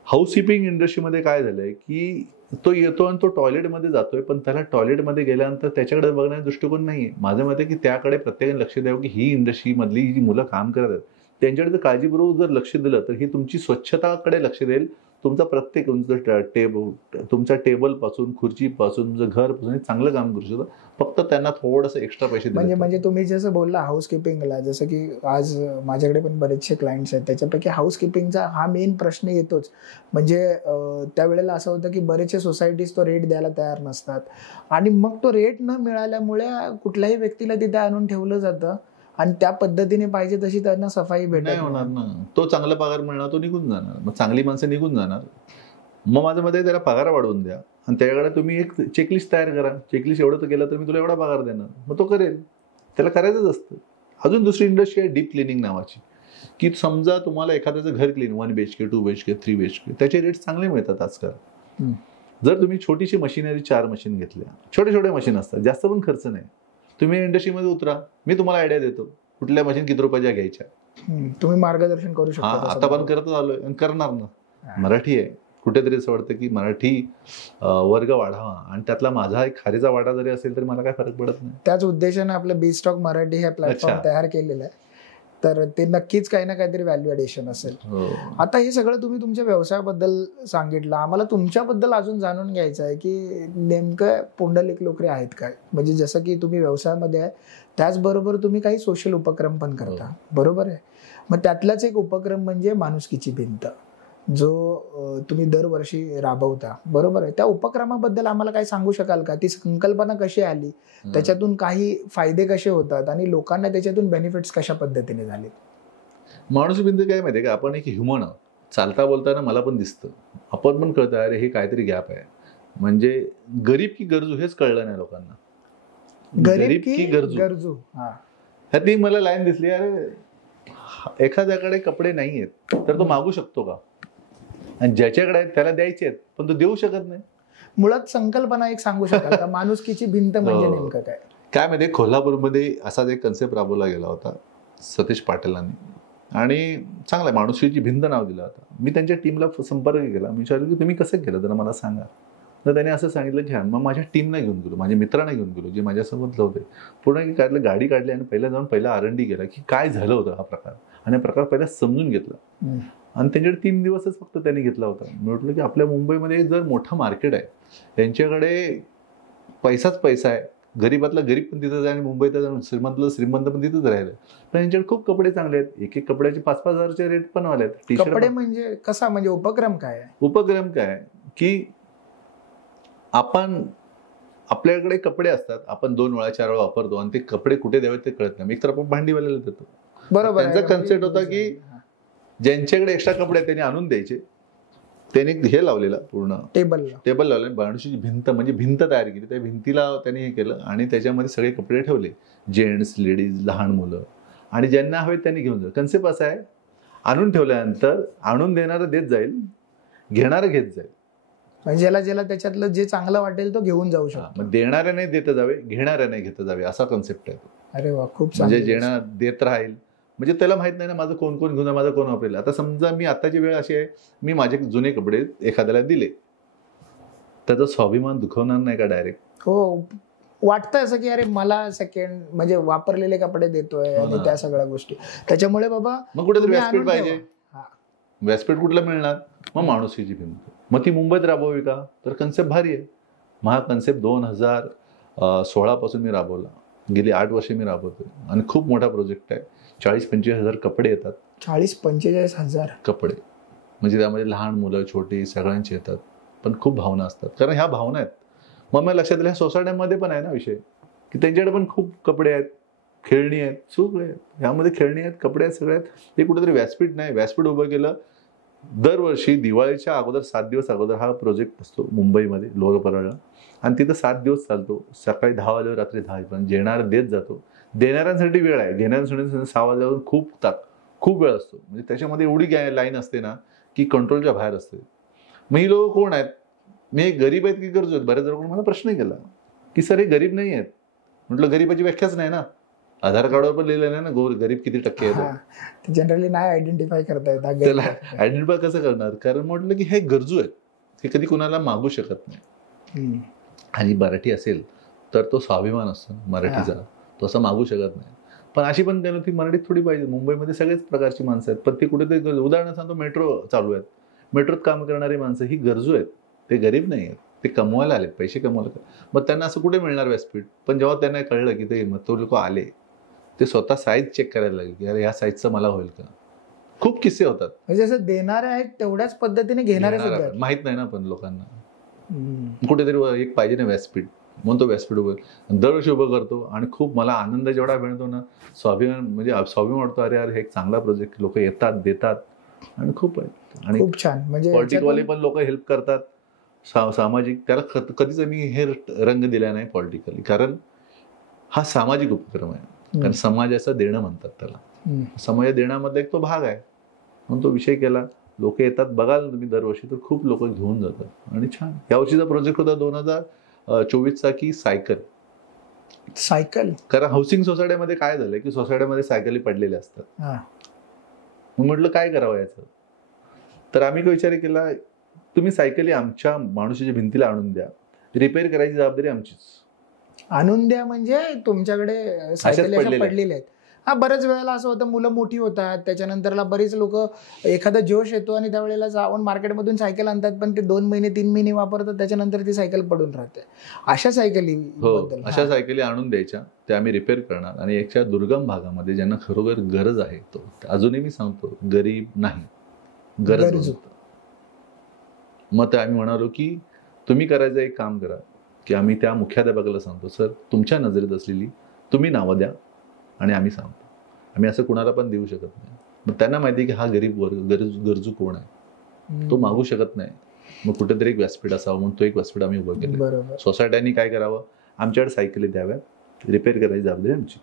हाऊसकीपिंग इंडस्ट्रीमध्ये काय झालंय की तो येतो आणि तो टॉयलेटमध्ये जातोय, पण त्याला टॉयलेटमध्ये गेल्यानंतर त्याच्याकडे बघण्याचा दृष्टिकोन नाहीये. माझं मत आहे की त्याकडे प्रत्येकाने लक्ष द्यावं की ही इंडस्ट्रीमधली जी मुलं काम करत आहेत त्यांच्याकडे जर काळजीपूर्वक जर लक्ष दिलं तर ही तुमची स्वच्छताकडे लक्ष देईल. तुमचा प्रत्येक तुमच्या टेबलपासून, खुर्चीपासून, तुमचं घरपासून चांगलं काम करू शकतं. फक्त त्यांना थोडंसं एक्स्ट्रा पैसे म्हणजे तुम्ही जसं बोलला हाऊसकीपिंगला, जसं की आज माझ्याकडे पण बरेचसे क्लायंट्स आहेत, त्याच्यापैकी हाऊसकीपिंगचा हा मेन प्रश्न येतोच. म्हणजे त्यावेळेला असं होतं की बरेचसे सोसायटीज तो रेट द्यायला तयार नसतात आणि मग तो रेट न मिळाल्यामुळे कुठल्याही व्यक्तीला तिथे आणून ठेवलं जातं आणि त्या पद्धतीने पाहिजे तशी त्यांना सफाई भेटत होणार ना. तो चांगला पगार मिळणार, तो निघून जाणार. मग चांगली माणसं निघून जाणार. मग माझं मत आहे त्याला पगार वाढवून द्या आणि त्याच्याकडे तुम्ही एक चेकलिस्ट तयार करा. चेकलिस्ट एवढं तर केलं तर मी तुला एवढा पगार देणार. मग तो करेल, त्याला करायचंच असतं. अजून दुसरी इंडस्ट्री आहे डीप क्लिनिंग नावाची, की समजा तुम्हाला एखाद्याचं घर क्लीन 1 BHK 2 BHK 3 BHK त्याचे रेट्स चांगले मिळतात आजकाल. जर तुम्ही छोटीशी मशीनरी 4 मशीन घेतल्या, छोटे मशीन असतात, जास्त पण खर्च नाही. तुम्ही इंडस्ट्रीमध्ये उतरा, मी तुम्हाला आयडिया देतो कुठल्या मशीन किती रुपयाच्या घ्यायच्या. तुम्ही मार्गदर्शन करू शकता. आता पण करतच आलोय आणि करणार ना. मराठी आहे, कुठेतरी असं वाटतं की मराठी वर्ग वाढावा आणि त्यातला माझा एक खारीचा वाटा जरी असेल तरी मला काय फरक पडत नाही. त्याच उद्देशाने आपलं बी स्टॉक मराठी हे प्लॅटफॉर्म तयार केलेलं आहे, तर ते नक्कीच काही ना काहीतरी व्हॅल्यू ॲडिशन असेल. आता हे सगळं तुम्ही तुमच्या व्यवसायाबद्दल सांगितलं, आम्हाला तुमच्याबद्दल अजून जाणून घ्यायचं आहे की नेमकं पुंडलिक लोकरे आहेत काय. म्हणजे जसं की तुम्ही व्यवसायामध्ये आहे त्याचबरोबर तुम्ही काही सोशल उपक्रम पण करता, बरोबर आहे. मग त्यातलाच एक उपक्रम म्हणजे माणुसकीची भिंत, जो तुम्ही दरवर्षी राबवता, बरोबर आहे. त्या उपक्रमाबद्दल आम्हाला काय सांगू शकाल का? ती संकल्पना कशी आली, त्याच्यातून काही फायदे कसे होतात आणि लोकांना त्याच्यातून बेनिफिट्स कशा पद्धतीने झाले? माणुसकी भिंत काय माहितीये का, आपण एक ह्युमन आहोत. चालता बोलताना मला पण दिसतं, आपण पण कळतं अरे हे काहीतरी गॅप आहे. म्हणजे गरीब की गरजू हेच कळलं नाही लोकांना. गरीब की गरजू, ती मला लाईन दिसली, अरे एखाद्याकडे कपडे नाही आहेत तर तो मागू शकतो का, आणि ज्याच्याकडे आहेत त्याला द्यायचे आहेत पण तो देऊ शकत नाही. मुळात संकल्पना एक सांगू शकाल का, माणुसकीची भिंत म्हणजे नेमकं काय? काय माहिती, कोल्हापूरमध्ये असाच एक कन्सेप्ट राबवला गेला होता सतीश पाटीलांनी, आणि चांगला माणुसकीची भिंत नाव दिलं होतं. मी त्यांच्या टीमला संपर्क केला, मी विचारलं की तुम्ही कसं केलं जरा मला सांगा. तर त्याने असं सांगितलं की मग माझ्या टीमला घेऊन गेलो, माझ्या मित्रांना घेऊन गेलो जे माझ्यासोबत होते. पूर्ण काढलं, गाडी काढली आणि पहिला R&D केला की काय झालं होतं हा प्रकार, आणि हा प्रकार पहिला समजून घेतला. आणि त्यांच्याकडे 3 दिवसच फक्त त्यांनी घेतला होता. मी म्हटलं की आपल्या मुंबईमध्ये जर मोठं मार्केट आहे, त्यांच्याकडे पैसाच पैसा आहे, गरीबातला गरीब पण तिथंच आहे आणि मुंबईतला श्रीमंतला श्रीमंत पण तिथंच राहिलं. पण यांच्याकडे खूप कपडे चांगले आहेत, एक एक कपड्याचे 5-5 हजारचे रेट पण आले आहेत. कपडे म्हणजे कसा, म्हणजे उपक्रम काय आहे? उपक्रम काय की आपण आपल्याकडे कपडे असतात, आपण 2 वेळा 4 वेळा वापरतो आणि ते कपडे कुठे द्यावेत ते कळत नाही. एक तर आपण भांडीवाल्याला देतो. बरोबर. त्यांचा कन्सेप्ट होता की ज्यांच्याकडे एक्स्ट्रा कपडे त्यांनी आणून द्यायचे. त्यांनी हे लावलेलं पूर्ण टेबल लावलं, माणुसकीची भिंत म्हणजे भिंत तयार केली. त्या भिंतीला त्यांनी हे केलं आणि त्याच्यामध्ये सगळे कपडे ठेवले, जेंट्स, लेडीज, लहान मुलं, आणि ज्यांना हवेत त्यांनी घेऊन जाईल. कन्सेप्ट असा आहे, आणून ठेवल्यानंतर आणून देणारं देत जाईल, घेणारं घेत जाईल. ज्याला ज्याला त्याच्यातलं जे चांगलं वाटेल तो घेऊन जाऊ शकतो. मग देणाऱ्याने देत जावे, घेणाऱ्याने घेत जावे, असा कन्सेप्ट आहे. अरे वा, खूप म्हणजे जेणा देत राहील, म्हणजे त्याला माहित नाही ना माझं कोण कोण घेऊन, माझं कोण वापरेल. आता समजा मी आताची वेळ अशी आहे, मी माझे जुने कपडे एखाद्याला दिले, त्याचा स्वाभिमान दुखवणार नाही का डायरेक्ट? हो, वाटतं असं की अरे मला सेकंड म्हणजे वापरलेले कपडे देतोय आणि त्या सगळ्या गोष्टी. त्याच्यामुळे बाबा मग कुठेतरी व्यासपीठ पाहिजे. व्यासपीठ कुठलं मिळणार? मग माणुसकीची भिंत. मग ती मुंबईत राबवावी का? तर कन्सेप्ट भारी आहे. मग हा कन्सेप्ट 2016 पासून मी राबवला, गेली 8 वर्षे मी राबवतोय आणि खूप मोठा प्रोजेक्ट आहे. 40-45 हजार कपडे येतात. 40-45 हजार कपडे, म्हणजे त्यामध्ये लहान मुलं छोटी सगळ्यांची येतात. पण खूप भावना असतात, कारण ह्या भावना आहेत. मग मला लक्षात आलं ह्या सोसायट्यांमध्ये पण आहे ना विषय, की त्यांच्याकडे पण खूप कपडे आहेत, खेळणी आहेत, सगळे आहेत. ह्यामध्ये खेळणी आहेत, कपडे आहेत, सगळे आहेत. ते कुठेतरी व्यासपीठ नाही, व्यासपीठ उभं केलं. दरवर्षी दिवाळीच्या अगोदर 7 दिवस अगोदर हा प्रोजेक्ट असतो मुंबईमध्ये, लोअर परळला, आणि तिथं 7 दिवस चालतो. सकाळी 10 वाजल्यावर रात्री 10 वाजेपर्यंत. जेणार देत जातो. देणाऱ्यांसाठी वेळ आहे, घेणाऱ्यांसाठी 6 वाजल्यावर खूप वेळ असतो. म्हणजे त्याच्यामध्ये एवढी लाईन असते ना की कंट्रोलच्या बाहेर असते. मग ही लोक कोण आहेत? मी गरीब आहेत की गरजू आहेत? बऱ्याच जणांनी मला प्रश्न केला की सर हे गरीब नाही आहेत. म्हटलं गरीबाची व्याख्याच नाही ना, आधार कार्डवर पण लिहिलं नाही ना गरीब किती टक्के आहेत. जनरली नाही आयडेंटिफाय करता येत. त्याला आयडेंटिफाय कसं करणार? कारण म्हटलं की हे गरजू आहेत, हे कधी कुणाला मागू शकत नाही. आणि मराठी असेल तर तो स्वाभिमान असतो मराठीचा, तो असं मागू शकत नाही. पण अशी पण ती मराठीत थोडी पाहिजे. मुंबईमध्ये सगळेच प्रकारची माणसं आहेत, पण ती कुठेतरी उदाहरण सांगतो, मेट्रो चालू आहेत, मेट्रोत काम करणारी माणसं ही गरजू आहेत, ते गरीब नाही आहेत, ते कमवायला आलेत, पैसे कमवायला. मग त्यांना असं कुठे मिळणार व्यासपीठ? पण जेव्हा त्यांना कळलं की ते मग तो लोक आले, ते स्वतः साईज चेक करायला लागले की अरे ह्या साईजचं मला होईल का. खूप किस्से होतात. म्हणजे जसं देणारे आहेत तेवढ्याच पद्धतीने घेणारे सुद्धा माहित नाही ना, पण लोकांना कुठेतरी एक पाहिजे ना व्यासपीठ. म्हणून तो व्यासपीठ उभं दरवर्षी उभं करतो आणि खूप मला आनंद जेवढा मिळतो ना, स्वाभिमान म्हणजे स्वाभिमान वाटतो. अरे हे एक चांगला प्रोजेक्ट, लोक येतात, देतात आणि खूप आहे. आणि खूप छान. म्हणजे पॉलिटिकवाले पण लोक हेल्प करतात, सामाजिक. त्याला कधीच मी हे रंग दिला नाही पॉलिटिकली, कारण हा सामाजिक उपक्रम आहे. कारण समाजाचं देणं म्हणतात त्याला, समाज देण्यामधला एक तो भाग आहे. म्हणून तो विषय केला. लोक येतात, बघाल तुम्ही दरवर्षी तर खूप लोक घेऊन जातात आणि छान. यावर्षीचा प्रोजेक्ट होता 2024चा की सायकल. कारण हाऊसिंग सोसायटीमध्ये काय झालंय की सोसायटीमध्ये सायकली पडलेल्या असतात. मग म्हटलं काय करावं याचं, तर आम्ही विचार केला, तुम्ही सायकली आमच्या माणुसकीच्या भिंतीला आणून द्या, रिपेअर करायची जबाबदारी आमचीच. आणून द्या म्हणजे तुमच्याकडे सायकली पडलेल्या आहेत. हा, बऱ्याच वेळेला असं होतं, मुलं मोठी होतात, त्याच्यानंतरला बरीच लोक एखादा जोश येतो आणि त्यावेळेला जाऊन मार्केटमधून सायकल आणतात, पण ते 2 महिने 3 महिने वापरतात, त्याच्यानंतर ती सायकल पडून राहते. अशा सायकली अशा सायकली आणून द्यायच्या, त्या आम्ही रिपेअर करणार. आणि एकच्या दुर्गम भागामध्ये ज्यांना खरोखर गरज आहे, तो अजूनही मी सांगतो गरीब नाही, गरज. मग आम्ही म्हणालो की तुम्ही करायचं एक काम करा की आम्ही त्या मुख्याध्यापकाला सांगतो, सर तुमच्या नजरेत असलेली तुम्ही नावं द्या आणि आम्ही सांगतो. आम्ही असं कुणाला पण देऊ शकत नाही. मग त्यांना माहिती आहे की हा गरीब वर्ग गरजू कोण आहे, तो मागू शकत नाही. मग कुठेतरी एक व्यासपीठ असावं म्हणून तो एक व्यासपीठ आम्ही उभं केलं. सोसायट्यांनी काय करावं, आमच्याकडे सायकली द्याव्यात, रिपेअर करायची जबाबदारी आमची.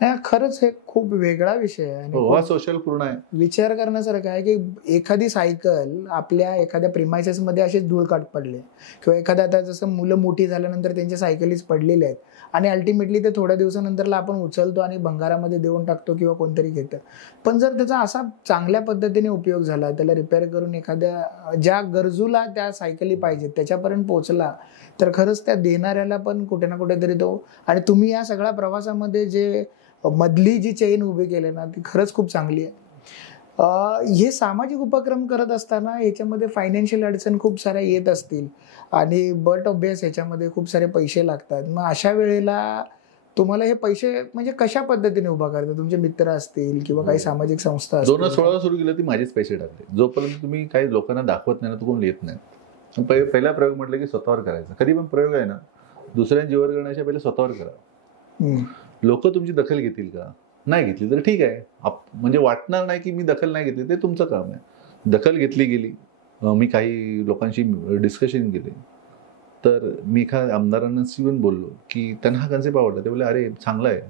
नाही, खरंच हे खूप वेगळा विषय आहे आणि हा सोशल पूर्ण आहे. विचार करण्यासारखं आहे की एखादी सायकल आपल्या एखाद्या प्रिमायसेस मध्ये असेच धूळकाट पडले किंवा एखाद्या आता जसं मुलं मोठी झाल्यानंतर त्यांच्या सायकलीच पडलेल्या आहेत आणि अल्टिमेटली ते थोड्या दिवसानंतरला आपण उचलतो आणि भंगारामध्ये देऊन टाकतो किंवा कोणतरी घेतं. पण जर त्याचा असा चांगल्या पद्धतीने उपयोग झाला, त्याला रिपेअर करून एखाद्या ज्या गरजूला त्या सायकली पाहिजेत त्याच्यापर्यंत पोहोचला, तर खरंच त्या देणाऱ्याला पण कुठे ना कुठेतरी तो, आणि तुम्ही या सगळ्या प्रवासामध्ये जे मधली जी चेन उभी केली ना ती खरंच खूप चांगली आहे. हे सामाजिक उपक्रम करत असताना याच्यामध्ये फायनान्शियल अडचण खूप साऱ्या येत असतील आणि बट ऑब्वियस ह्याच्यामध्ये खूप सारे पैसे लागतात. मग अशा वेळेला तुम्हाला हे पैसे म्हणजे कशा पद्धतीने उभा करतात? तुमचे मित्र असतील किंवा काही सामाजिक संस्था असतील? 2016 सुरू केलं ती माझेच पैसे टाकले. जोपर्यंत तुम्ही काही लोकांना दाखवत नाही ना तो कोण येत नाही. पहिला प्रयोग म्हटलं की स्वतःवर करायचा. कधी पण प्रयोग आहे ना दुसऱ्यांच्या जीवावर करण्याच्या पहिले स्वतःवर करा. लोक तुमची दखल घेतील का? नाही घेतली तर ठीक आहे, म्हणजे वाटणार नाही की मी दखल नाही घेतली, ते तुमचं काम आहे. दखल घेतली गेली. मी काही लोकांशी डिस्कशन केले तर मी एका आमदारांशी पण बोललो की त्यांना हा कन्सेप्ट आवडला. ते बोलले अरे चांगला आहे.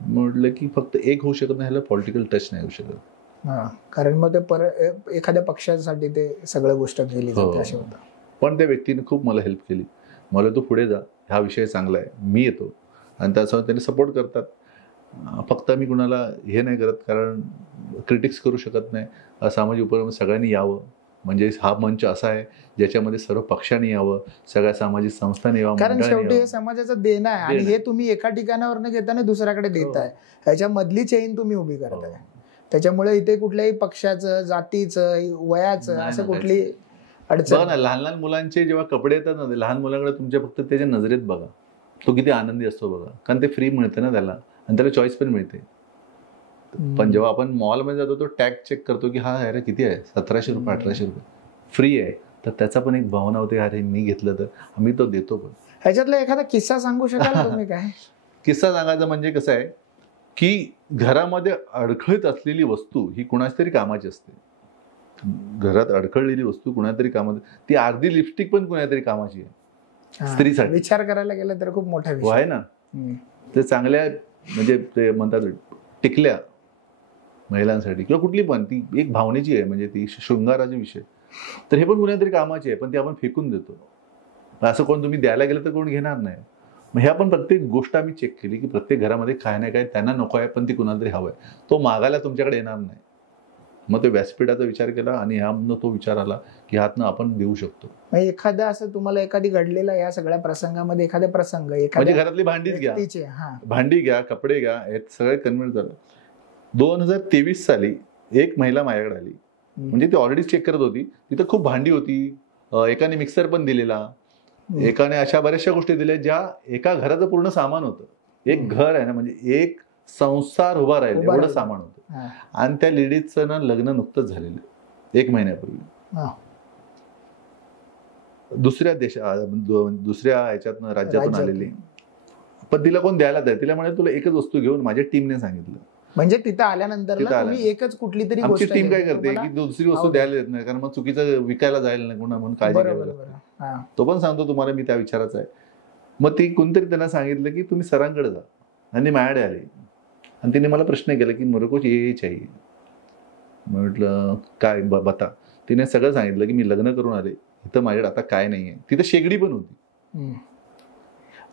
म्हटलं की फक्त एक होऊ शकत नाही, ह्याला पॉलिटिकल टच नाही होऊ शकत. कारण मग ते एखाद्या पक्षासाठी ते सगळ्या गोष्ट केली जाते असे होतं. पण त्या व्यक्तीने खूप मला हेल्प केली. मला तू पुढे जा, हा विषय चांगला आहे, मी येतो, आणि त्यासोबत त्यांनी सपोर्ट करतात. फक्त मी कुणाला हे नाही करत कारण क्रिटिक्स करू शकत नाही. सामाजिक उपक्रम सगळ्यांनी यावं, म्हणजे हा मंच असा आहे ज्याच्यामध्ये सर्व पक्षांनी यावं, सगळ्या सामाजिक संस्थांनी यावं, कारण शेवटी हे समाजाचं देणं आहे आणि हे तुम्ही एका ठिकाणावर घेताना दुसऱ्याकडे देताय. ह्याच्या मधली चेन तुम्ही उभी करताय. त्याच्यामुळे इथे कुठल्याही पक्षाचं, जातीचं, वयाचं असं कुठली अडचण बघा ना. लहान लहान मुलांचे जेव्हा कपडे येतात ना, लहान मुलांकडे तुमच्या फक्त त्याच्या नजरेत बघा, तो किती आनंदी असतो बघा, कारण ते फ्री मिळतं ना त्याला आणि त्याला चॉईस पण मिळते. पण जेव्हा आपण मॉलमध्ये जातो तो टॅग चेक करतो की हा अरे किती आहे, 1700 रुपये 1800 रुपये फ्री आहे, तर त्याचा पण एक भावना होते अरे मी घेतलं तर आम्ही तो देतो. पण ह्याच्यातला एखादा किस्सा सांगू शकाल तुम्ही? काय किस्सा सांगायचा म्हणजे कसं आहे की घरामध्ये अडखळत असलेली वस्तू ही कुणाच तरी कामाची असते. घरात अडखळलेली वस्तू कुणातरी कामाची, ती अर्धी लिपस्टिक पण कुणातरी कामाची आहे स्त्रीसाठी. विचार करायला गेलं तर खूप मोठा विषय आहे ना. ते चांगल्या म्हणजे ते म्हणतात टिकल्या महिलांसाठी किंवा कुठली पण ती एक भावनेची आहे, म्हणजे ती शृंगाराचे विषय, तर हे पण कुणातरी कामाची आहे, पण ती आपण फेकून देतो. असं कोण तुम्ही द्यायला गेलं तर कोण घेणार नाही. मग ह्या पण प्रत्येक गोष्ट आम्ही चेक केली की प्रत्येक घरामध्ये काय नाही काय त्यांना नको आहे, पण ती कुणाला तरी हवं आहे, तो मागायला तुमच्याकडे येणार नाही. मग तो व्यासपीठाचा विचार केला आणि ह्यातनं तो विचार आला की ह्यातनं आपण देऊ शकतो. एखादा असं तुम्हाला एखादी घडलेला या सगळ्या प्रसंगामध्ये एखादा प्रसंग, म्हणजे घरातली भांडीच घ्या, भांडी घ्या, कपडे घ्या, हे सगळे कन्व्हिन्स झालं. 2023 साली एक महिला माझ्याकडे आली, म्हणजे ती ऑलरेडी चेक करत होती, तिथं खूप भांडी होती, एकाने मिक्सर पण दिलेला, एकाने अशा बऱ्याचशा गोष्टी दिल्या ज्या एका घराचं पूर्ण सामान होतं. एक घर आहे ना, म्हणजे एक संसार उभा राहील एवढं सामान होतं. आणि त्या लेडीजचं ना लग्न नुकतंच झालेलं 1 महिन्यापूर्वी दुसऱ्या ह्याच्यातनं राज्यातून आलेली, पण तिला कोण द्यायला द्या. तिला म्हणे तुला एकच वस्तू घेऊन, माझ्या टीमने सांगितलं. म्हणजे तिथं आल्यानंतर एकच कुठली तरी आमची टीम काय करते की दुसरी वस्तू द्यायला देत नाही, कारण मग चुकीचं विकायला जायला नाही कोणा, म्हणून काळजी घ्यावी. तो पण सांगतो तुम्हाला मी त्या विचाराचा आहे. मग ती कोणतरी त्यांना सांगितलं की तुम्ही सरांकडे जा, आणि माझ्याकडे आले आणि तिने मला प्रश्न केला की मेरे को ये चाहिए. म्हटलं काय बता. तिने सगळं सांगितलं की मी लग्न करून आले, इथं माझ्याकडे आता काय नाहीये. तिथं शेगडी पण होती.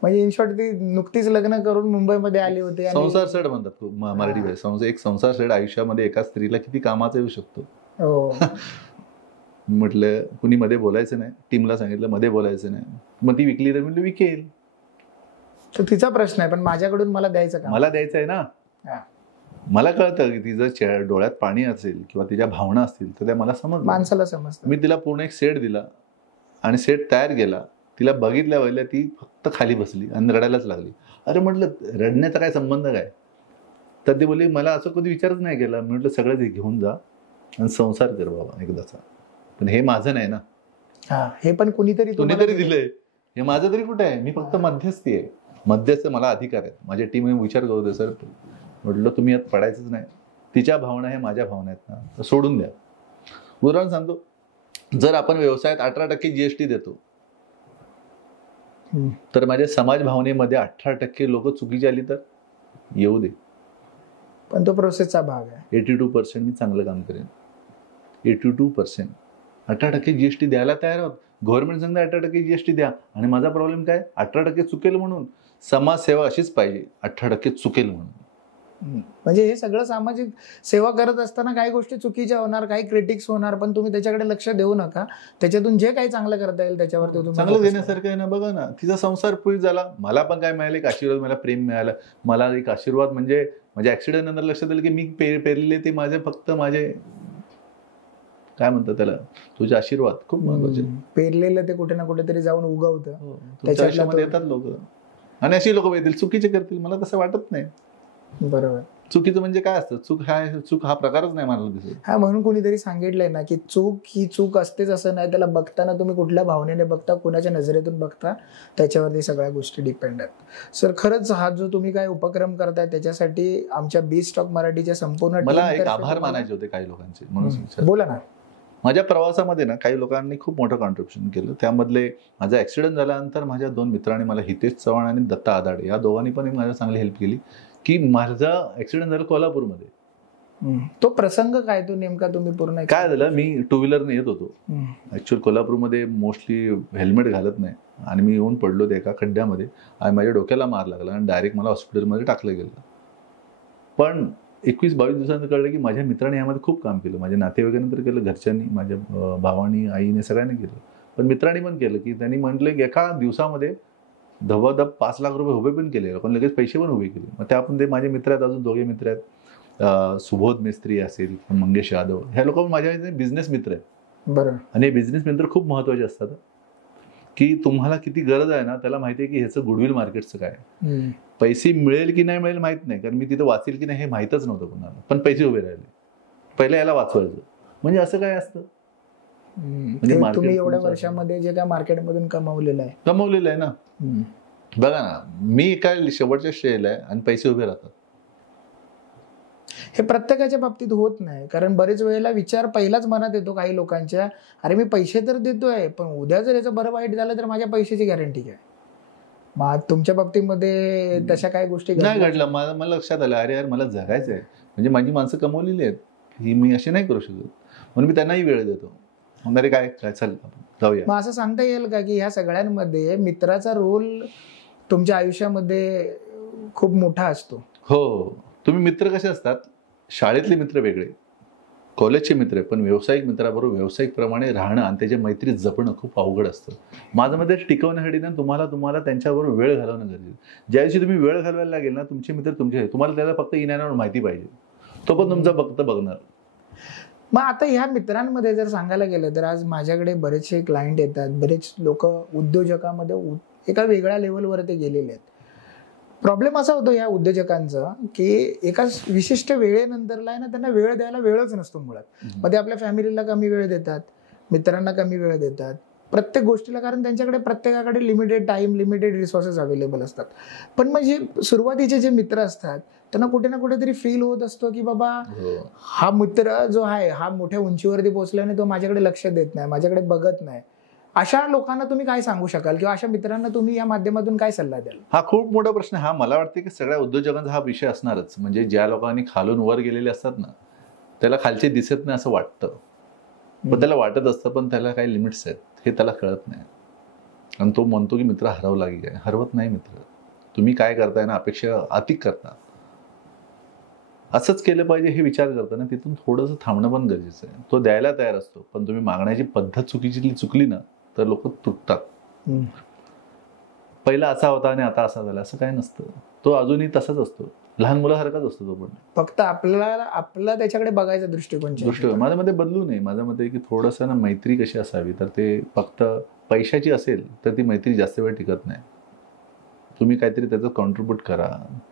म्हणजे इन शॉर्ट ती नुकतीच लग्न करून मुंबईमध्ये आली होती. संसार सेड म्हणतात मराठी भाषेत. एक संसार सेड आयुष्यामध्ये एका स्त्रीला किती कामाचा येऊ शकतो. म्हटलं कुणी मध्ये बोलायचं नाही, टीमला सांगितलं मध्ये बोलायचं नाही. मग ती विकली तर म्हटलं विकेल, तो तिचा प्रश्न आहे, पण माझ्याकडून मला द्यायचं का? मला द्यायचं आहे ना. मला कळतं की तिचं डोळ्यात पाणी असेल किंवा तिच्या भावना असतील तर त्या मला समजलं, माणसाला समजतं. मी तिला पूर्ण एक सेट दिला आणि सेट तयार केला. तिला बघितल्या ती फक्त खाली बसली आणि रडायलाच लागली. अरे म्हटलं रडण्याचा काय संबंध काय? तर ती बोलली मला असं कधी विचारच नाही केला. मी म्हटलं सगळं घेऊन जा आणि संसार कर बाबा एकदाचा, पण हे माझं नाही ना, हे पण कुणीतरी दिलंय, हे माझं तरी कुठे आहे? मी फक्त मध्यस्थी आहे. मध्यस्थ मला अधिकार आहेत. माझ्या टीम विचार करतो सर, म्हटलं तुम्ही यात पडायचंच नाही. तिच्या भावना हे माझ्या भावना आहेत ना, तर सोडून द्या. उदाहरण सांगतो, जर आपण व्यवसायात 18% GST देतो, तर माझ्या समाज भावनेमध्ये 18% लोक चुकीची आली तर येऊ दे, पण तो प्रोसेसचा भाग आहे. 82% मी चांगलं काम करेन. 82%. 18% जीएसटी द्यायला तयार आहोत. गव्हर्नमेंट सांगते 18% जीएसटी द्या, आणि माझा प्रॉब्लेम काय, 18% चुकेल म्हणून. समाजसेवा अशीच पाहिजे, 18% चुकेल म्हणून. म्हणजे हे सगळं सामाजिक सेवा करत असताना काही गोष्टी चुकीच्या होणार, काही क्रिटिक्स होणार, पण तुम्ही त्याच्याकडे लक्ष देऊ नका. त्याच्यातून जे काही चांगलं करता येईल त्याच्यावरती तुम्ही चांगलं देण्यासारखं आहे ना. बघा ना, तिचा संसार पूर्ण झाला. मला पण काय मिळालं, एक आशीर्वाद, मला प्रेम मिळालं. मला एक आशीर्वाद म्हणजे माझ्या ऍक्सिडेंट नंतर लक्षात आलं की मी पेरलेले ते माझे फक्त माझे काय म्हणतात त्याला, तुझे आशीर्वाद खूप महत्वाचे. पेरलेलं ते कुठे ना कुठेतरी जाऊन उगवतं. त्याच्या आयुष्यामध्ये येतात लोक, आणि अशी लोक येतील चुकीचे करतील. मला तसं वाटत नाही. बरोबर. चुकीचं म्हणजे काय असतं, चूक हा प्रकारच नाही मला दिसत. हा, म्हणून कोणीतरी सांगितलंय ना की चूक ही चूक असतेच असं नाही. त्याला बघताना तुम्ही कुठल्या भावनेने बघता, कुणाच्या नजरेतून बघता, त्याच्यावरती सगळ्या गोष्टी डिपेंड आहेत. सर, खरंच हा जो तुम्ही काय उपक्रम करताय त्याच्यासाठी आमच्या बी स्टॉक मराठीच्या संपूर्ण मला एक आभार मानायचे होते काही लोकांचे म्हणून. बोला ना. माझ्या प्रवासामध्ये ना काही लोकांनी खूप मोठं कॉन्ट्रिब्युशन केलं. त्यामधले माझा ऍक्सिडेंट झाल्यानंतर माझ्या 2 मित्रांनी मला, हितेश चव्हाण आणि दत्ता आदाडे, या दोघांनी पण माझ्या चांगली हेल्प केली. की माझा ऍक्सिडेंट झाला कोल्हापूरमध्ये. तो प्रसंग काय, तो नेमका तुम्ही पूर्ण काय झालं, मी 2 व्हीलरने येत होतो. ऍक्च्युअली कोल्हापूरमध्ये मोस्टली हेल्मेट घालत नाही, आणि मी येऊन पडलो एका खड्ड्यामध्ये, आणि माझ्या डोक्याला मार लागला, आणि डायरेक्ट मला हॉस्पिटलमध्ये टाकलं गेलं. पण 21-22 दिवसांनी कळलं की माझ्या मित्राने यामध्ये खूप काम केलं. माझ्या नातेवाईकांनी तर केलं, घरच्यांनी, माझ्या भावानी, आईने, सगळ्यांनी केलं. पण मित्रांनी पण केलं की त्यांनी म्हटलं की एका दिवसामध्ये धबाधब 5 लाख रुपये उभे पण केले, लोकांनी लगेच पैसे पण उभे केले. मग ते आपण ते माझे मित्र आहेत, अजून 2 मित्र आहेत, सुबोध मिस्त्री असेल, मंगेश यादव, ह्या लोक माझ्या बिझनेस मित्र आहेत. बरं. आणि हे बिझनेस मित्र खूप महत्वाचे असतात. की तुम्हाला किती गरज आहे ना, त्याला माहिती आहे की ह्याचं गुडविल मार्केटचं काय, पैसे मिळेल की नाही मिळेल माहित नाही, कारण मी तिथं वाचेल की नाही हे माहितच नव्हतं कोणाला, पण पैसे उभे राहिले. पहिला याला वाचवायचं म्हणजे असं काय असतं. म्हणजे तुम्ही एवढ्या वर्षामध्ये जे काय मार्केटमधून कमावलेलं आहे ना. बघा ना, मी काय शेवटच्या स्टेजला आहे आणि पैसे उभे राहतात. हे प्रत्येकाच्या बाबतीत होत नाही, कारण बरेच वेळेला विचार पहिलाच मनात येतो काही लोकांच्या, अरे मी पैसे तर देतोय, पण उद्या जर याचं बरं वाईट झालं तर माझ्या पैशाची गॅरंटी काय. मग तुमच्या बाबतीमध्ये तशा काही गोष्टी नाही घडलं. मला लक्षात आलं, अरे यार मला जगायचं आहे, म्हणजे माझी माणसं कमवलेली आहेत, ही मी अशी नाही करू शकत, म्हणून मी त्यांनाही वेळ देतो. अरे काय काय चल जाऊया. मग असं सांगता येईल का की ह्या सगळ्यांमध्ये मित्राचा रोल तुमच्या आयुष्यामध्ये खूप मोठा असतो? हो. तुम्ही मित्र कसे असतात, शाळेतले मित्र वेगळे, कॉलेजचे मित्र, पण व्यावसायिक मित्राबरोबर व्यावसायिक प्रमाणे राहणं आणि त्याच्या मैत्रीत जपणं खूप अवघड असतं. माझं मध्ये टिकवण्यासाठी ना तुम्हाला त्यांच्याबरोबर वेळ घालवणं गरजेचं. ज्या दिवशी तुम्ही वेळ घालवायला लागेल ना, तुमचे मित्र तुमचे, तुम्हाला त्याला फक्त इनावर माहिती पाहिजे, तो पण तुमचा फक्त बघणार. मग आता ह्या मित्रांमध्ये जर सांगायला गेलं तर आज माझ्याकडे बरेचसे क्लायंट येतात, बरेच लोक उद्योजकामध्ये एका वेगळ्या लेवलवर ते गेलेले आहेत. प्रॉब्लेम असा होतो या उद्योजकांचा की एका विशिष्ट वेळेनंतरला ना त्यांना वेळ द्यायला वेळच नसतो मुळात. मग ते आपल्या फॅमिलीला कमी वेळ देतात, मित्रांना कमी वेळ देतात, प्रत्येक गोष्टीला, कारण त्यांच्याकडे प्रत्येकाकडे limited time, limited resources available असतात. पण मग जे सुरुवातीचे जे मित्र असतात त्यांना कुठे ना कुठेतरी फील होत असतो की बाबा हा मित्र जो आहे हा मोठ्या उंचीवरती पोहोचल्याने तो माझ्याकडे लक्ष देत नाही, माझ्याकडे बघत नाही. अशा लोकांना तुम्ही काय सांगू शकाल, किंवा अशा मित्रांना तुम्ही या माध्यमातून काय सल्ला द्याल? हा खूप मोठा प्रश्न. हा मला वाटतं की सगळ्या उद्योजकांचा हा विषय असणारच. म्हणजे ज्या लोकांनी खालून वर गेलेले असतात ना, त्याला खालचे दिसत नाही असं वाटतं, पण त्याला वाटत असतं, पण त्याला काही लिमिट्स आहेत हे त्याला कळत नाही. आणि तो म्हणतो की मित्र हरवला की काय. हरवत नाही मित्र. तुम्ही काय करताय ना, अपेक्षा अतिक करता. असंच केलं पाहिजे हे विचार करताना तिथून थोडंसं थांबणं पण गरजेचं आहे. तो द्यायला तयार असतो, पण तुम्ही मागण्याची पद्धत चुकली ना तर लोक तुटतात. पहिला असा होता आणि आता असा झाला असं काय नसतं. तो अजूनही तसाच असतो, लहान मुलासारखाच असतो. तो पण फक्त आपला त्याच्याकडे बघायचा दृष्टिकोन माझ्या मध्ये बदलू नये. माझ्या मते की थोडंसं ना मैत्री कशी असावी, तर ते फक्त पैशाची असेल तर ती मैत्री जास्त वेळ टिकत नाही. तुम्ही काहीतरी त्याचं कॉन्ट्रीब्यूट करा.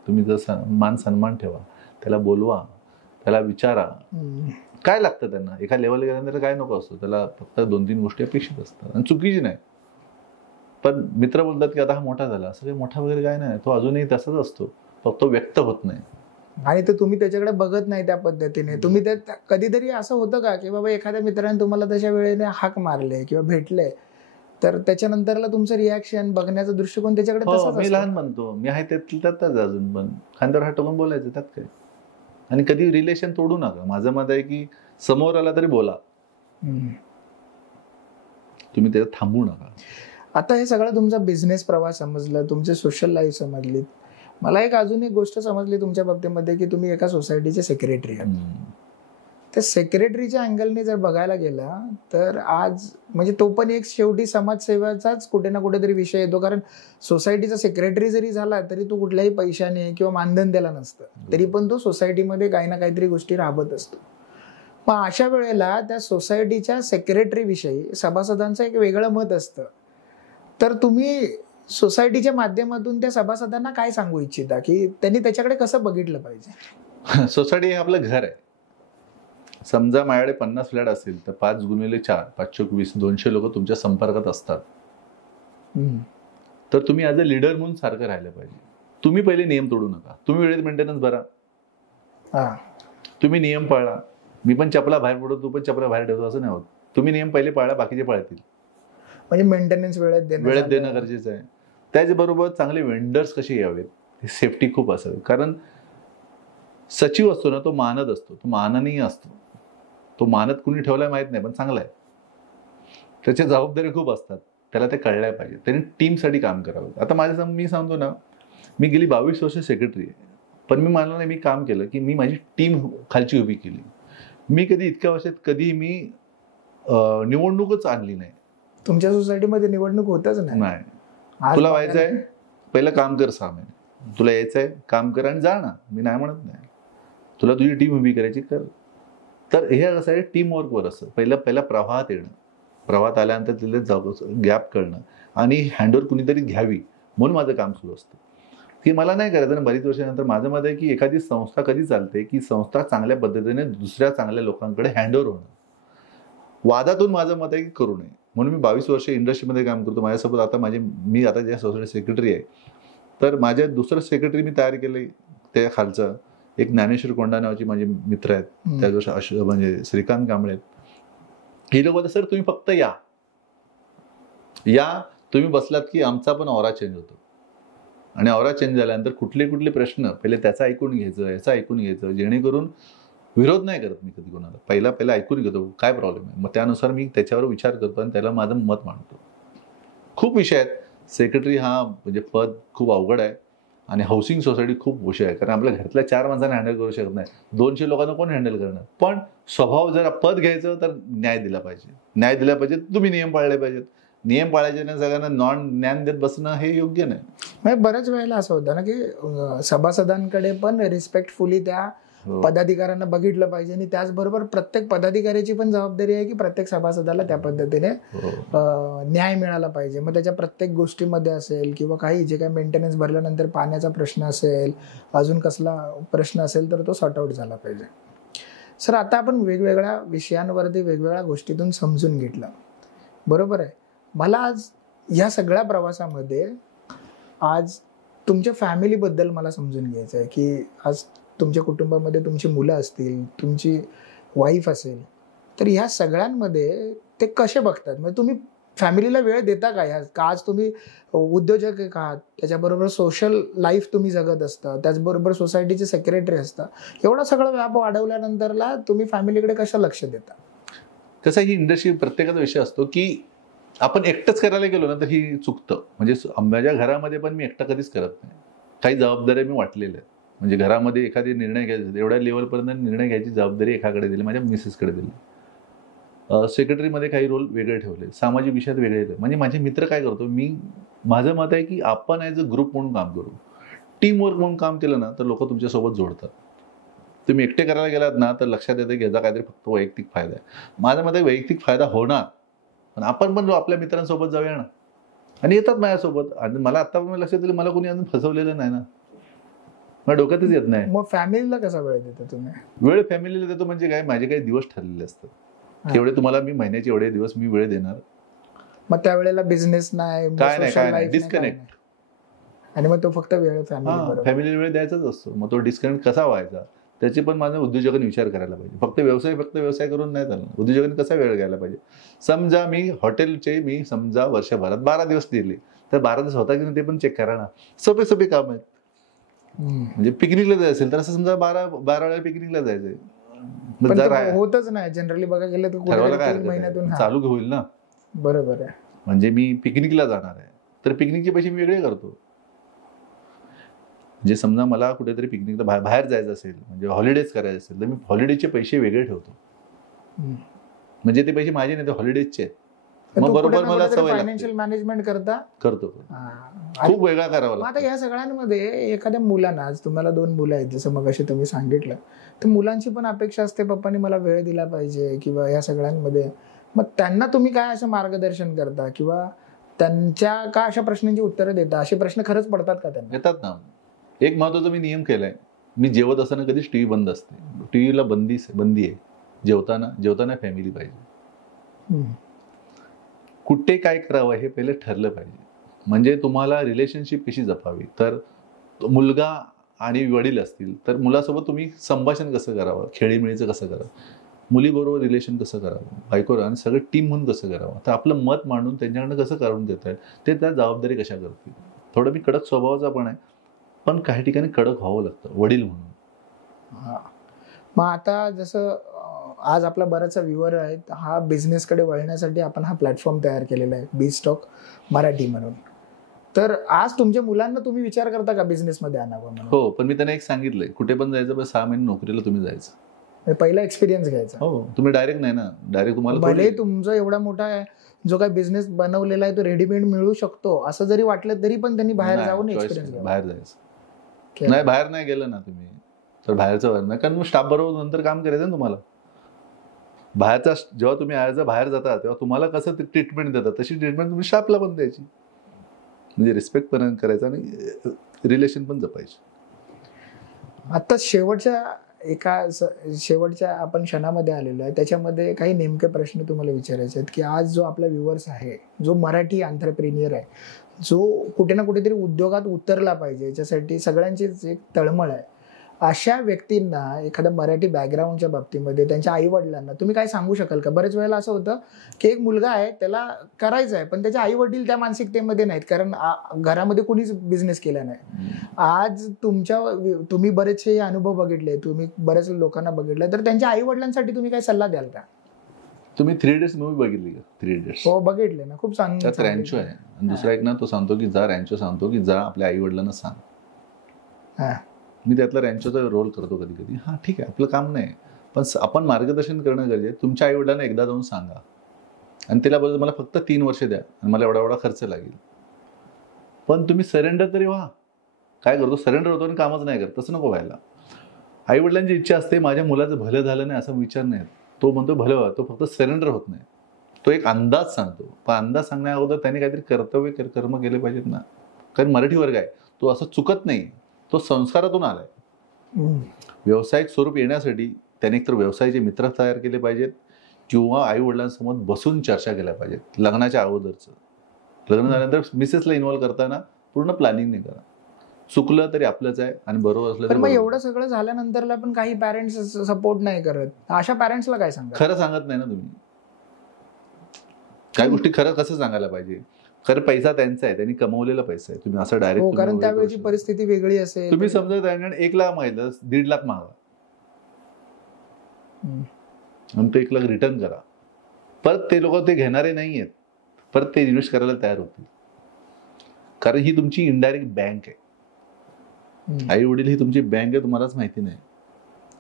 तुम्ही जर मान सन्मान ठेवा, त्याला बोलवा, त्याला विचारा काय लागतं त्यांना. एका लेवलला गेल्यानंतर काय नको असतो, त्याला फक्त 2-3 गोष्टी अपेक्षित असतात आणि चुकीची नाही. पण मित्र बोलतात की आता हा मोठा झाला, असं काही मोठा वगैरे काय नाही. तो अजूनही तसाच असतो, फक्त तो व्यक्त होत नाही. आणि ते तुम्ही त्याच्याकडे बघत नाही त्या पद्धतीने. तुम्ही ते कधीतरी असं होतं का की बाबा एखाद्या मित्राने तुम्हाला तशा वेळेने हाक मारले किंवा भेटले, तर त्याच्यानंतरला तुमचं रिॲक्शन, बघण्याचा दृष्टिकोन त्याच्याकडे तसाच? मी लहान म्हणतो, मी आहे त्यातच अजून, पण खांद्यावर हात टाकून बोलायचं, त्यात काय. आणि कधी रिलेशन तोडू नका. माझं मत आहे की समोर आला तरी बोला, तुम्ही त्याच्यात थांबू नका. आता हे सगळं तुमचा बिझनेस प्रवास समजलं, तुमचे सोशल लाईफ समजली. मला अजून एक गोष्ट समजली तुमच्या बाबतीमध्ये की तुम्ही एका सोसायटीचे सेक्रेटरी आहात. त्या सेक्रेटरीच्या अँगलने जर बघायला गेला तर आज म्हणजे तो पण एक शेवटी समाजसेवेचाच कुठे ना कुठेतरी विषय येतो. कारण सोसायटीचा सेक्रेटरी जरी झाला तरी तो कुठल्याही पैशाने किंवा मानधन द्यायला नसतं, तरी पण तो सोसायटीमध्ये काही ना काहीतरी गोष्टी राबत असतो. मग अशा वेळेला त्या सोसायटीच्या सेक्रेटरी विषयी सभासदांचं एक वेगळं मत असतं. तर तुम्ही सोसायटीच्या माध्यमातून त्या सभासदांना काय सांगू इच्छिता की त्यांनी त्याच्याकडे कसं बघितलं पाहिजे? सोसायटी हे आपलं घर आहे. समजा माझ्याकडे 50 फ्लॅट असतील तर 5x4 520 200 लोक तुमच्या संपर्कात असतात. तर तुम्ही ॲज अ लीडर म्हणून सारखं राहिलं पाहिजे. तुम्ही पहिले नियम तोडू नका. तुम्ही वेळेत मेंटेनन्स भरा, तुम्ही नियम पाळा. मी पण चपला बाहेर पडतो, तू पण चपला बाहेर ठेवतो असं नाही होत. तुम्ही नियम पहिले पाळा, बाकीचे पाळतील. म्हणजे मेंटेनन्स वेळेत देणं गरजेचं आहे. त्याचबरोबर चांगले वेंडर्स कसे यावेत, सेफ्टी खूप असावी. कारण सचिव असतो ना, तो मानद असतो, तो माननीय असतो. तो मानद कुणी ठेवलाय माहित नाही, पण चांगला आहे. त्याच्या जबाबदारी खूप असतात, त्याला ते कळल्या पाहिजे. त्यांनी टीमसाठी काम करावं. आता मी सांगतो ना, मी गेली 22 वर्ष सेक्रेटरी आहे, पण मी मानलं नाही, मी काम केलं की मी माझी टीम खालची उभी केली. मी कधी इतक्या वर्षात कधी मी निवडणूकच आणली नाही. तुमच्या सोसायटीमध्ये निवडणूक होतच नाही. तुला व्हायचंय पहिलं काम कर 6 महिने, तुला यायचंय काम कर आणि जा ना, मी नाही म्हणत नाही. तुला तुझी टीम उभी करायची कर. तर हे कसं आहे, टीम वर्कवर असतं. पहिला प्रवाहात येणं, प्रवाहात आल्यानंतर तिथे गॅप करणं आणि हँडओव्हर कुणीतरी घ्यावी, म्हणून माझं काम सुरू असतं. की मला नाही करायचं ना. बरीच वर्षानंतर माझं मत आहे की एखादी संस्था कधी चालते की संस्था चांगल्या पद्धतीने दुसऱ्या चांगल्या लोकांकडे हँडओव्हर होणं. वादातून माझं मत आहे की करू नये. म्हणून मी 22 वर्ष इंडस्ट्रीमध्ये काम करतो. माझ्यासोबत आता मी आता ज्या सोसायटी सेक्रेटरी आहे, तर माझ्या दुसरं सेक्रेटरी मी तयार केले. त्या खालचं एक ज्ञानेश्वर कोंडा नावाची माझे मित्र आहेत, त्याच्यावर म्हणजे श्रीकांत कांबळे आहेत. हे लोक सर तुम्ही फक्त या तुम्ही बसलात की आमचा पण ऑरा चेंज होतो. आणि ऑरा चेंज झाल्यानंतर कुठले प्रश्न पहिले त्याचं ऐकून घ्यायचं, याचं ऐकून घ्यायचं, जेणेकरून विरोध नाही करत मी कधी कोणाला. पहिला ऐकून घेतो काय प्रॉब्लेम आहे, मग त्यानुसार मी त्याच्यावर विचार करतो आणि त्याला माझं मत मांडतो. खूप विषय आहेत. सेक्रेटरी हा म्हणजे पद खूप अवघड आहे आणि हाऊसिंग सोसायटी खूप विषय आहे. कारण आपल्या घरातल्या 4 माणसांना हँडल करू शकत नाही, 200 लोकांना कोण हँडल करणार. पण स्वभाव जर पद घ्यायचं तर न्याय दिला पाहिजे. तुम्ही नियम पाळले पाहिजेत. नियम पाळायचे नाही, सगळ्यांना ज्ञान देत बसणं हे योग्य नाही. म्हणजे बऱ्याच वेळेला असं होतं ना की सभासदांकडे पण रिस्पेक्टफुली त्या पदाधिकाऱ्यांना बघितलं पाहिजे आणि त्याचबरोबर प्रत्येक पदाधिकाऱ्याची पण जबाबदारी आहे की प्रत्येक सभासदाला त्या पद्धतीने न्याय मिळाला पाहिजे. मग त्याच्या प्रत्येक गोष्टीमध्ये असेल किंवा काही जे काही मेंटेनन्स भरल्यानंतर पाण्याचा प्रश्न असेल, अजून कसला प्रश्न असेल तर तो सॉर्ट आउट झाला पाहिजे. सर, आता आपण वेगवेगळ्या विषयांवरती वेगवेगळ्या गोष्टीतून समजून घेतलं, बरोबर आहे. मला आज या सगळ्या प्रवासामध्ये आज तुमच्या फॅमिलीबद्दल मला समजून घ्यायचं आहे की आज तुमच्या कुटुंबामध्ये तुमची मुलं असतील, तुमची वाईफ असेल, तर ह्या सगळ्यांमध्ये ते कसे बघतात? म्हणजे तुम्ही फॅमिलीला वेळ देता का आज तुम्ही उद्योजक आहात, त्याच्याबरोबर सोशल लाईफ तुम्ही जगत असता, त्याचबरोबर सोसायटीचे सेक्रेटरी असता, एवढा सगळा व्याप वाढवल्यानंतरला तुम्ही फॅमिलीकडे कसं लक्ष देता? कसं ही इंडस्ट्री प्रत्येकाचा विषय असतो की आपण एकटंच करायला गेलो ना तर ही चुकतं. म्हणजे माझ्या घरामध्ये पण मी एकटा कधीच करत नाही. काही जबाबदाऱ्या मी वाटलेल्या आहेत. म्हणजे घरामध्ये एखादी निर्णय घ्यायचा, एवढ्या लेवलपर्यंत निर्णय घ्यायची जबाबदारी एकाकडे दिली, माझ्या मिसेसकडे दिली. सेक्रेटरीमध्ये काही रोल वेगळे ठेवले, सामाजिक विषयात वेगळे. म्हणजे माझे मित्र काय करतो, माझं मत आहे की आपण ॲज अ ग्रुप म्हणून काम करू. टीम वर्क म्हणून काम केलं ना तर लोक तुमच्यासोबत जोडतात. तुम्ही एकटे करायला गेलात ना तर लक्षात येतं की याचा काहीतरी फक्त वैयक्तिक फायदा आहे. माझ्या मते वैयक्तिक फायदा होणार, पण आपण पण आपल्या मित्रांसोबत जाऊया ना. आणि येतात माझ्यासोबत. आणि मला आता पण लक्षात येईल, मला कोणी अजून फसवलेलं नाही ना, मला डोक्यातच येत नाही. मग फॅमिलीला कसा वेळ देता तुम्ही? वेळ फॅमिलीला देतो म्हणजे काय, माझे काही दिवस ठरलेले असतात, एवढे तुम्हाला मी महिन्याचे एवढे दिवस मी वेळ देणार. मग त्यावेळेला बिझनेस नाही, काय नाही, डिस्कनेक्ट. आणि मग तो फक्त वेळ फॅमिलीला वेळ द्यायचाच असतो. मग तो डिस्कनेक्ट कसा व्हायचा त्याची पण माझ्या उद्योजकांनी विचार करायला पाहिजे. फक्त व्यवसाय करून नाही चालणार. उद्योजकांनी कसा वेळ घ्यायला पाहिजे. समजा मी हॉटेलचे वर्षभरात 12 दिवस दिले, तर 12 दिवस होता की ते पण चेक करा ना. सोपे काम आहेत. म्हणजे पिकनिकला जायचं असेल तर असं समजा 12 वेळा पिकनिकला जायचंय, पण ते होतच नाही जनरली बघा गेलं तर ठरवायला काय कुठेतरी महिन्यातून. चालू होईल ना. बरोबर आहे. म्हणजे मी पिकनिकला जाणार आहे तर पिकनिकचे पैसे मी वेगळे करतो. म्हणजे समजा मला कुठेतरी पिकनिकला बाहेर जायचं असेल, म्हणजे हॉलिडेज करायचे असेल तर मी हॉलिडेजचे पैसे वेगळे ठेवतो. म्हणजे ते पैसे माझे नाही, ते हॉलिडेजचे आहेत. मग बरोबर मला सवय फायनान्शियल मॅनेजमेंट करतो. खूप वेगळा करावा लागतो. आता या सगळ्यांमध्ये एखाद्या मुलांना, आज तुम्हाला 2 मुलं आहेत जसं मग अशी तुम्ही सांगितलं, तर मुलांची पण अपेक्षा असते पप्पांनी मला वेळ दिला पाहिजे किंवा या सगळ्यांमध्ये. मग त्यांना तुम्ही काय असं मार्गदर्शन करता किंवा त्यांच्या का अशा प्रश्नांची उत्तरं देता? असे प्रश्न खरंच पडतात का त्यांना? येतात ना. एक महत्वाचा मी नियम केलाय, मी जेवत असताना कधीच टीव्ही बंद असते. टीव्हीला बंदी आहे. जेवताना फॅमिली पाहिजे. कुठे काय करावं हे पहिले ठरलं पाहिजे. म्हणजे तुम्हाला रिलेशनशिप कशी जपावी, तर मुलगा आणि वडील असतील तर मुलासोबत तुम्ही संभाषण कसं करावं, खेळीमेळीचं कसं करावं, मुलीबरोबर रिलेशन कसं करावं, बायकोवर आणि सगळं टीम म्हणून कसं करावं, तर आपलं मत मांडून त्यांच्याकडनं कसं काढून देता येईल, ते त्या जबाबदारी कशा करतील. थोडं मी कडक स्वभावाचा पण आहे, पण काही ठिकाणी कडक व्हावं लागतं वडील म्हणून. मग आता जसं आज आपला बराचसा व्ह्यूअर आहे, हा बिझनेसकडे वळण्यासाठी आपण हा प्लॅटफॉर्म तयार केलेला आहे बीस्टॉक मराठी म्हणून. तर आज तुमच्या मुलांना तुम्ही विचार करता का बिझनेसमध्ये आणावं म्हणून? हो, पण मी त्यांना एक सांगितलंय, कुठे पण जायचं पण 6 महिने नोकरीला तुम्ही जायचं, पहिला एक्सपिरियन्स घ्यायचा. हो, तुम्ही डायरेक्ट नाही ना, डायरेक्ट तुम्हाला भले तुमचा एवढा मोठा जो काही बिझनेस बनवलेला आहे तो रेडीमेड मिळू शकतो असं जरी वाटलं तरी पण त्यांनी बाहेर जाऊन एक्सपिरियन्स घ्यावा. बाहेर जायचं नाही, बाहेर नाही गेलं ना तुम्ही तर बाहेरचं वर नाही, कारण मग स्टाफ बरोबर नंतर काम करायचं ना तुम्हाला. बाहेरचा जेव्हा तुम्ही बाहेर जाता तेव्हा तुम्हाला कसं ट्रीटमेंट देतात तशी ट्रीटमेंट तुम्ही स्टाफला पण द्यायची. म्हणजे रिस्पेक्ट पण करायचा आणि रिलेशन पण जपायचे. आता शेवटच्या आपण क्षणामध्ये आलेलो आहे, त्याच्यामध्ये काही नेमके प्रश्न तुम्हाला विचारायचे आहेत की आज जो आपला व्ह्युअर्स आहे, जो मराठी एंटरप्रेन्युअर आहे, जो कुठे ना कुठेतरी उद्योगात उतरला पाहिजे, याच्यासाठी सगळ्यांचीच एक तळमळ आहे, अशा व्यक्तींना एखाद्या मराठी बॅकग्राऊंडच्या बाबतीमध्ये त्यांच्या आई वडिलांना तुम्ही काय सांगू शकाल का? बरेच वेळेला असं होतं की एक मुलगा आहे, त्याला करायचं आहे, पण त्याचे आई वडील त्या मानसिकतेमध्ये नाहीत, कारण घरामध्ये कुणीच बिझनेस केला नाही. आज तुम्ही बरेचसे अनुभव बघितले, तुम्ही बरेच लोकांना बघितलं, तर त्यांच्या आई वडिलांसाठी तुम्ही काय सल्ला द्याल का? तुम्ही 3 Idiots मूवी बघितली का? 3 Idiots हो, बघितले ना, खूप चांगलं. त्यात रॅन्चो आहे आणि दुसरा एक ना, तो सांगतो की रॅन्चो सांगतो की जा आपल्या आई वडिलांना सांग. मी त्यातला रॅन्चोचा रोल करतो कधी कधी. हा ठीक आहे, आपलं काम नाही, पण आपण मार्गदर्शन करणं गरजेचं. तुमच्या आई वडिलांना एकदा जाऊन सांगा आणि त्याला बोलतो मला फक्त 3 वर्ष द्या आणि मला एवढा खर्च लागेल, पण तुम्ही सरेंडर तरी व्हा. काय करतो, सरेंडर होतो आणि कामच नाही करत, तसं नको व्हायला. आई वडिलांची इच्छा असते माझ्या मुलाचं भलं झालं नाही असा विचार नाही, तो म्हणतो भलं व्हा, तो फक्त सरेंडर होत नाही, तो एक अंदाज सांगतो. पण अंदाज सांगण्या अगोदर त्याने काहीतरी कर्म केले पाहिजेत ना. कारण मराठी वर्ग आहे, तो असं चुकत नाही, तो संस्कारातून आलाय. व्यावसायिक स्वरूप येण्यासाठी त्याने एकतर व्यवसायाचे मित्र तयार केले पाहिजेत किंवा आई वडिलांसमोर बसून चर्चा केल्या पाहिजेत. लग्नाच्या अगोदरचं, लग्न झाल्यानंतर मिसेसला इन्व्हॉल्व्ह करताना पूर्ण प्लॅनिंग नाही करा. चुकलं तरी आपलंच आहे आणि बरोबर असलं तरी. मग एवढं सगळं झाल्यानंतरला पण काही पॅरेंट्स सपोर्ट नाही करत, अशा पॅरेंट्सला काय सांगा? खरं सांगत नाही ना तुम्ही. काही गोष्टी खरं कसं सांगायला पाहिजे? खरं पैसा त्यांचा आहे, त्यांनी कमवलेला पैसा आहे. तुम्ही असं डायरेक्ट, कारण त्यावेळेची परिस्थिती वेगळी असेल. तुम्ही समजा त्यांना 1 लाख मागितलं, 1.5 लाख मागा आणि तो 1 लाख रिटर्न करा. परत ते लोक ते घेणारे नाही आहेत, परत ते इन्व्हेस्ट करायला तयार होतील. कारण ही तुमची इनडायरेक्ट बँक आहे. आई वडील ही तुमची बँक आहे, तुम्हालाच माहिती नाही.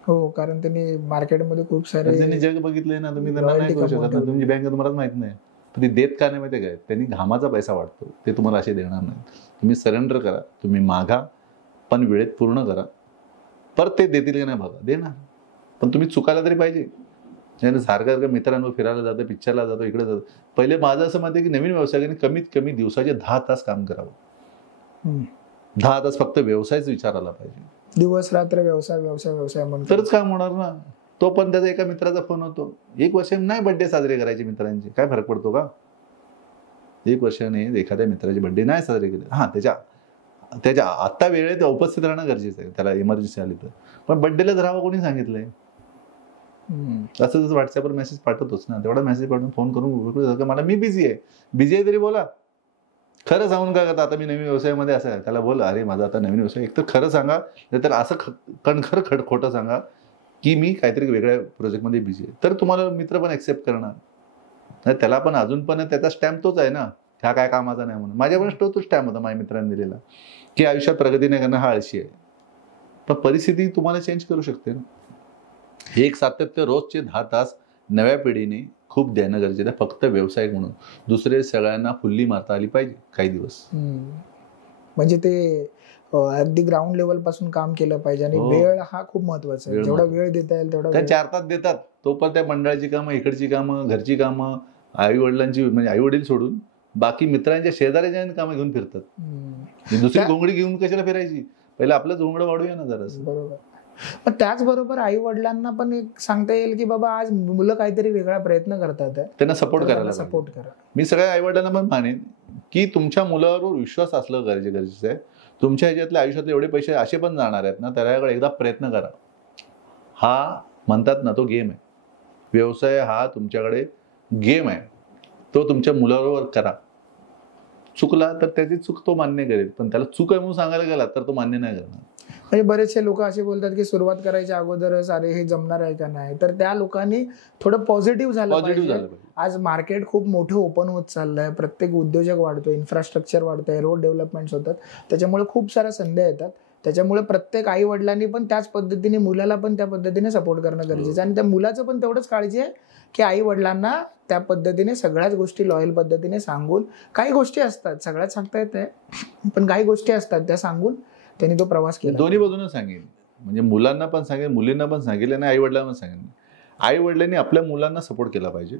हो, कारण त्यांनी मार्केटमध्ये खूप सारे त्यांनी जग बघितलंय ना, तुम्ही त्यांना नाही करू शकत. तुमची बँक तुम्हालाच माहित नाही. ते देत का नाही माहिती काय? त्यांनी घामाचा पैसा वाटतो, ते तुम्हाला असे देणार नाही. तुम्ही सरेंडर करा, तुम्ही मागा, पण वेळेत पूर्ण करा. परत ते देतील की नाही बघा, देणार, पण तुम्ही चुकायला तरी पाहिजे. सारखं मित्रांवर फिरायला जातं, पिक्चरला जातो, इकडे जातो. पहिले माझं असं मत आहे की नवीन व्यवसायाने कमीत कमी दिवसाचे 10 तास काम करावं. 10 तास फक्त व्यवसायच विचार आला पाहिजे. दिवस रात्र व्यवसाय व्यवसाय व्यवसाय म्हणून तरच काम होणार ना. तो पण त्याचा एका मित्राचा फोन होतो, 1 वर्ष नाही बर्थडे साजरे करायचे मित्रांचे, काय फरक पडतो का? 1 वर्षाने एखाद्या मित्राचे बर्थडे नाही साजरे केले, हा त्याच्या आता वेळेत उपस्थित राहणं गरजेचं आहे, त्याला इमर्जन्सी आली तर. पण बर्थडेलाच राहावं कोणी सांगितलंय? असं जसं व्हॉट्सअपवर मेसेज पाठवतोच ना, तेवढा मेसेज पाठवून फोन करून मला मी बिझी आहे तरी बोला. खरं सांगून काय करता, आता मी नवीन व्यवसायामध्ये असं आहे, त्याला बोल अरे माझा आता नवीन व्यवसाय, एक तर खरं सांगा, नाहीतर असं कणखर खोटं सांगा की मी काहीतरी वेगळ्या प्रोजेक्टमध्ये बिझी आहे, तर तुम्हाला मित्र पण ऍक्सेप्ट करणार नाही. त्याला पण अजून पण त्याचा स्टॅम्प तोच आहे ना, ह्या काय कामाचा नाही म्हणून. माझ्या पण तो स्टॅम्प होता माझ्या मित्रांनी दिलेला, की आयुष्यात प्रगती नाही करणं हा आळशी आहे. पण परिस्थिती तुम्हाला चेंज करू शकते ना. हे एक सातत्य रोजचे 10 तास नव्या पिढीने खूप देणं गरजेचं आहे, फक्त व्यावसायिक म्हणून. दुसरे सगळ्यांना फुल्ली मारता आली पाहिजे काही दिवस. म्हणजे ते अगदी ग्राउंड लेवल पासून काम केलं पाहिजे. आणि वेळ हा खूप महत्वाचा आहे. जेवढा वेळ देता येईल तेवढा. त्या 4 तास देतात, तो पण त्या मंडळाची कामं, इकडची कामं, घरची कामं, आई वडिलांची, म्हणजे आई वडील सोडून बाकी मित्रांच्या शेजाऱ्याच्या कामं घेऊन फिरतात. दुसरी घोंगडी घेऊन कशाला फिरायची, पहिलं आपलंच घोंगडं वाढूया ना जरा. बरोबर. पण त्याचबरोबर आई वडिलांना पण एक सांगता येईल की बाबा आज मुलं काहीतरी वेगळा प्रयत्न करतात, त्यांना सपोर्ट करा. मी सगळ्या आई वडिलांना पण मानेन की तुमच्या मुलावर विश्वास असलं गरजेचं आहे. तुमच्या ह्याच्यातले आयुष्यातले एवढे पैसे असे पण जाणार आहेत ना, त्याच्याकडे एकदा प्रयत्न करा. हा म्हणतात ना, तो गेम आहे. व्यवसाय हा तुमच्याकडे गेम आहे, तो तुमच्या मुलाबरोबर करा. चुकला तर त्याची चूक तो मान्य करेल, पण त्याला चूक आहे म्हणून सांगायला गेला तर तो मान्य नाही करणार. म्हणजे बरेचसे लोक असे बोलतात की सुरुवात करायच्या अगोदरच अरे हे जमणार आहे का नाही, तर त्या लोकांनी थोडं पॉझिटिव्ह झालं पाहिजे. आज मार्केट खूप मोठं ओपन होत चाललंय, प्रत्येक उद्योजक वाढतोय, इन्फ्रास्ट्रक्चर वाढतंय, रोड डेव्हलपमेंट्स होतात, त्याच्यामुळे खूप साऱ्या संधी येतात. त्याच्यामुळे प्रत्येक आई वडिलांनी पण त्याच पद्धतीने मुलाला पण त्या पद्धतीने सपोर्ट करणं गरजेचं आहे. आणि त्या मुलाचं पण तेवढंच काळजी आहे की आई वडिलांना त्या पद्धतीने सगळ्याच गोष्टी लॉयल पद्धतीने सांगून, काही गोष्टी असतात सगळ्यात सांगता येते, पण काही गोष्टी असतात त्या सांगून त्यांनी तो प्रवास केला. दोन्ही बाजूने सांगेल, म्हणजे मुलांना पण सांगेल, मुलींना पण सांगेल आणि आई वडिलांना पण सांगेल. आई वडिलांनी आपल्या मुलांना सपोर्ट केला पाहिजे.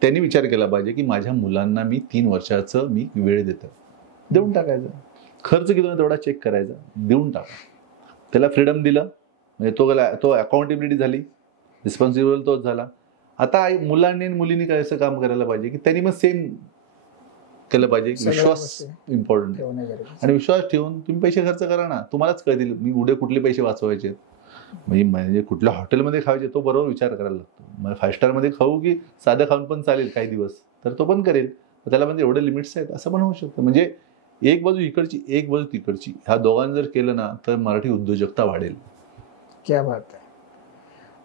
त्यांनी विचार केला पाहिजे की माझ्या मुलांना मी 3 वर्षाचं मी वेळ देतो, देऊन टाकायचं. खर्च किती तेवढा चेक करायचा, देऊन टाका. त्याला फ्रीडम दिलं म्हणजे तो अकाउंटेबिलिटी झाली, रिस्पॉन्सिबल तोच झाला. आता आई मुलांनी आणि मुलींनी काय असं काम करायला पाहिजे की त्यांनी मग सेम केलं पाहिजे. विश्वास इम्पॉर्टंट आहे, आणि विश्वास ठेवून तुम्ही पैसे खर्च करा ना, तुम्हालाच कळतील मी उद्या कुठले पैसे वाचवायचे. म्हणजे कुठल्या हॉटेलमध्ये खायचे तो बरोबर विचार करायला लागतो. मला 5 स्टारमध्ये खाऊ की साधं खाऊन पण चालेल काही दिवस, तर तो पण करेल. त्याला म्हणजे एवढे लिमिट्स आहेत असं पण होऊ शकतं. म्हणजे एक बाजू इकडची एक बाजू तिकडची, ह्या दोघांनी जर केलं ना तर मराठी उद्योजकता वाढेल. क्या बात आहे.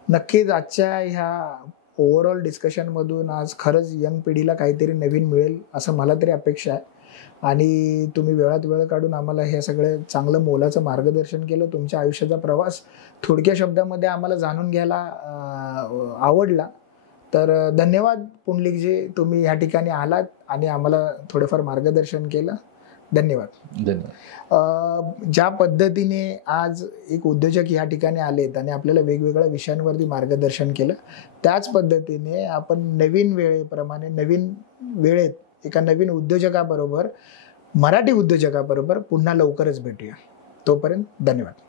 नक्कीच आजच्या ह्या ओव्हरऑल डिस्कशन मधून आज खरंच यंग पिढीला काहीतरी नवीन मिळेल असं मला तरी अपेक्षा आहे. आणि तुम्ही वेळात वेळ काढून आम्हाला हे सगळं चांगलं मोलाचं मार्गदर्शन केलं. तुमच्या आयुष्याचा प्रवास थोडक्या शब्दामध्ये आम्हाला जाणून घ्यायला आवडला. तर धन्यवाद पुंडलिकजी, तुम्ही या ठिकाणी आलात आणि आम्हाला थोडेफार मार्गदर्शन केलं. धन्यवाद. ज्या पद्धतीने आज एक उद्योजक या ठिकाणी आलेत आणि आपल्याला वेगवेगळ्या विषयांवरती मार्गदर्शन केलं, त्याच पद्धतीने आपण नवीन वेळेप्रमाणे नवीन वेळेत एका नवीन उद्योजकाबरोबर, मराठी उद्योजकाबरोबर पुन्हा लवकरच भेटूया. तोपर्यंत धन्यवाद.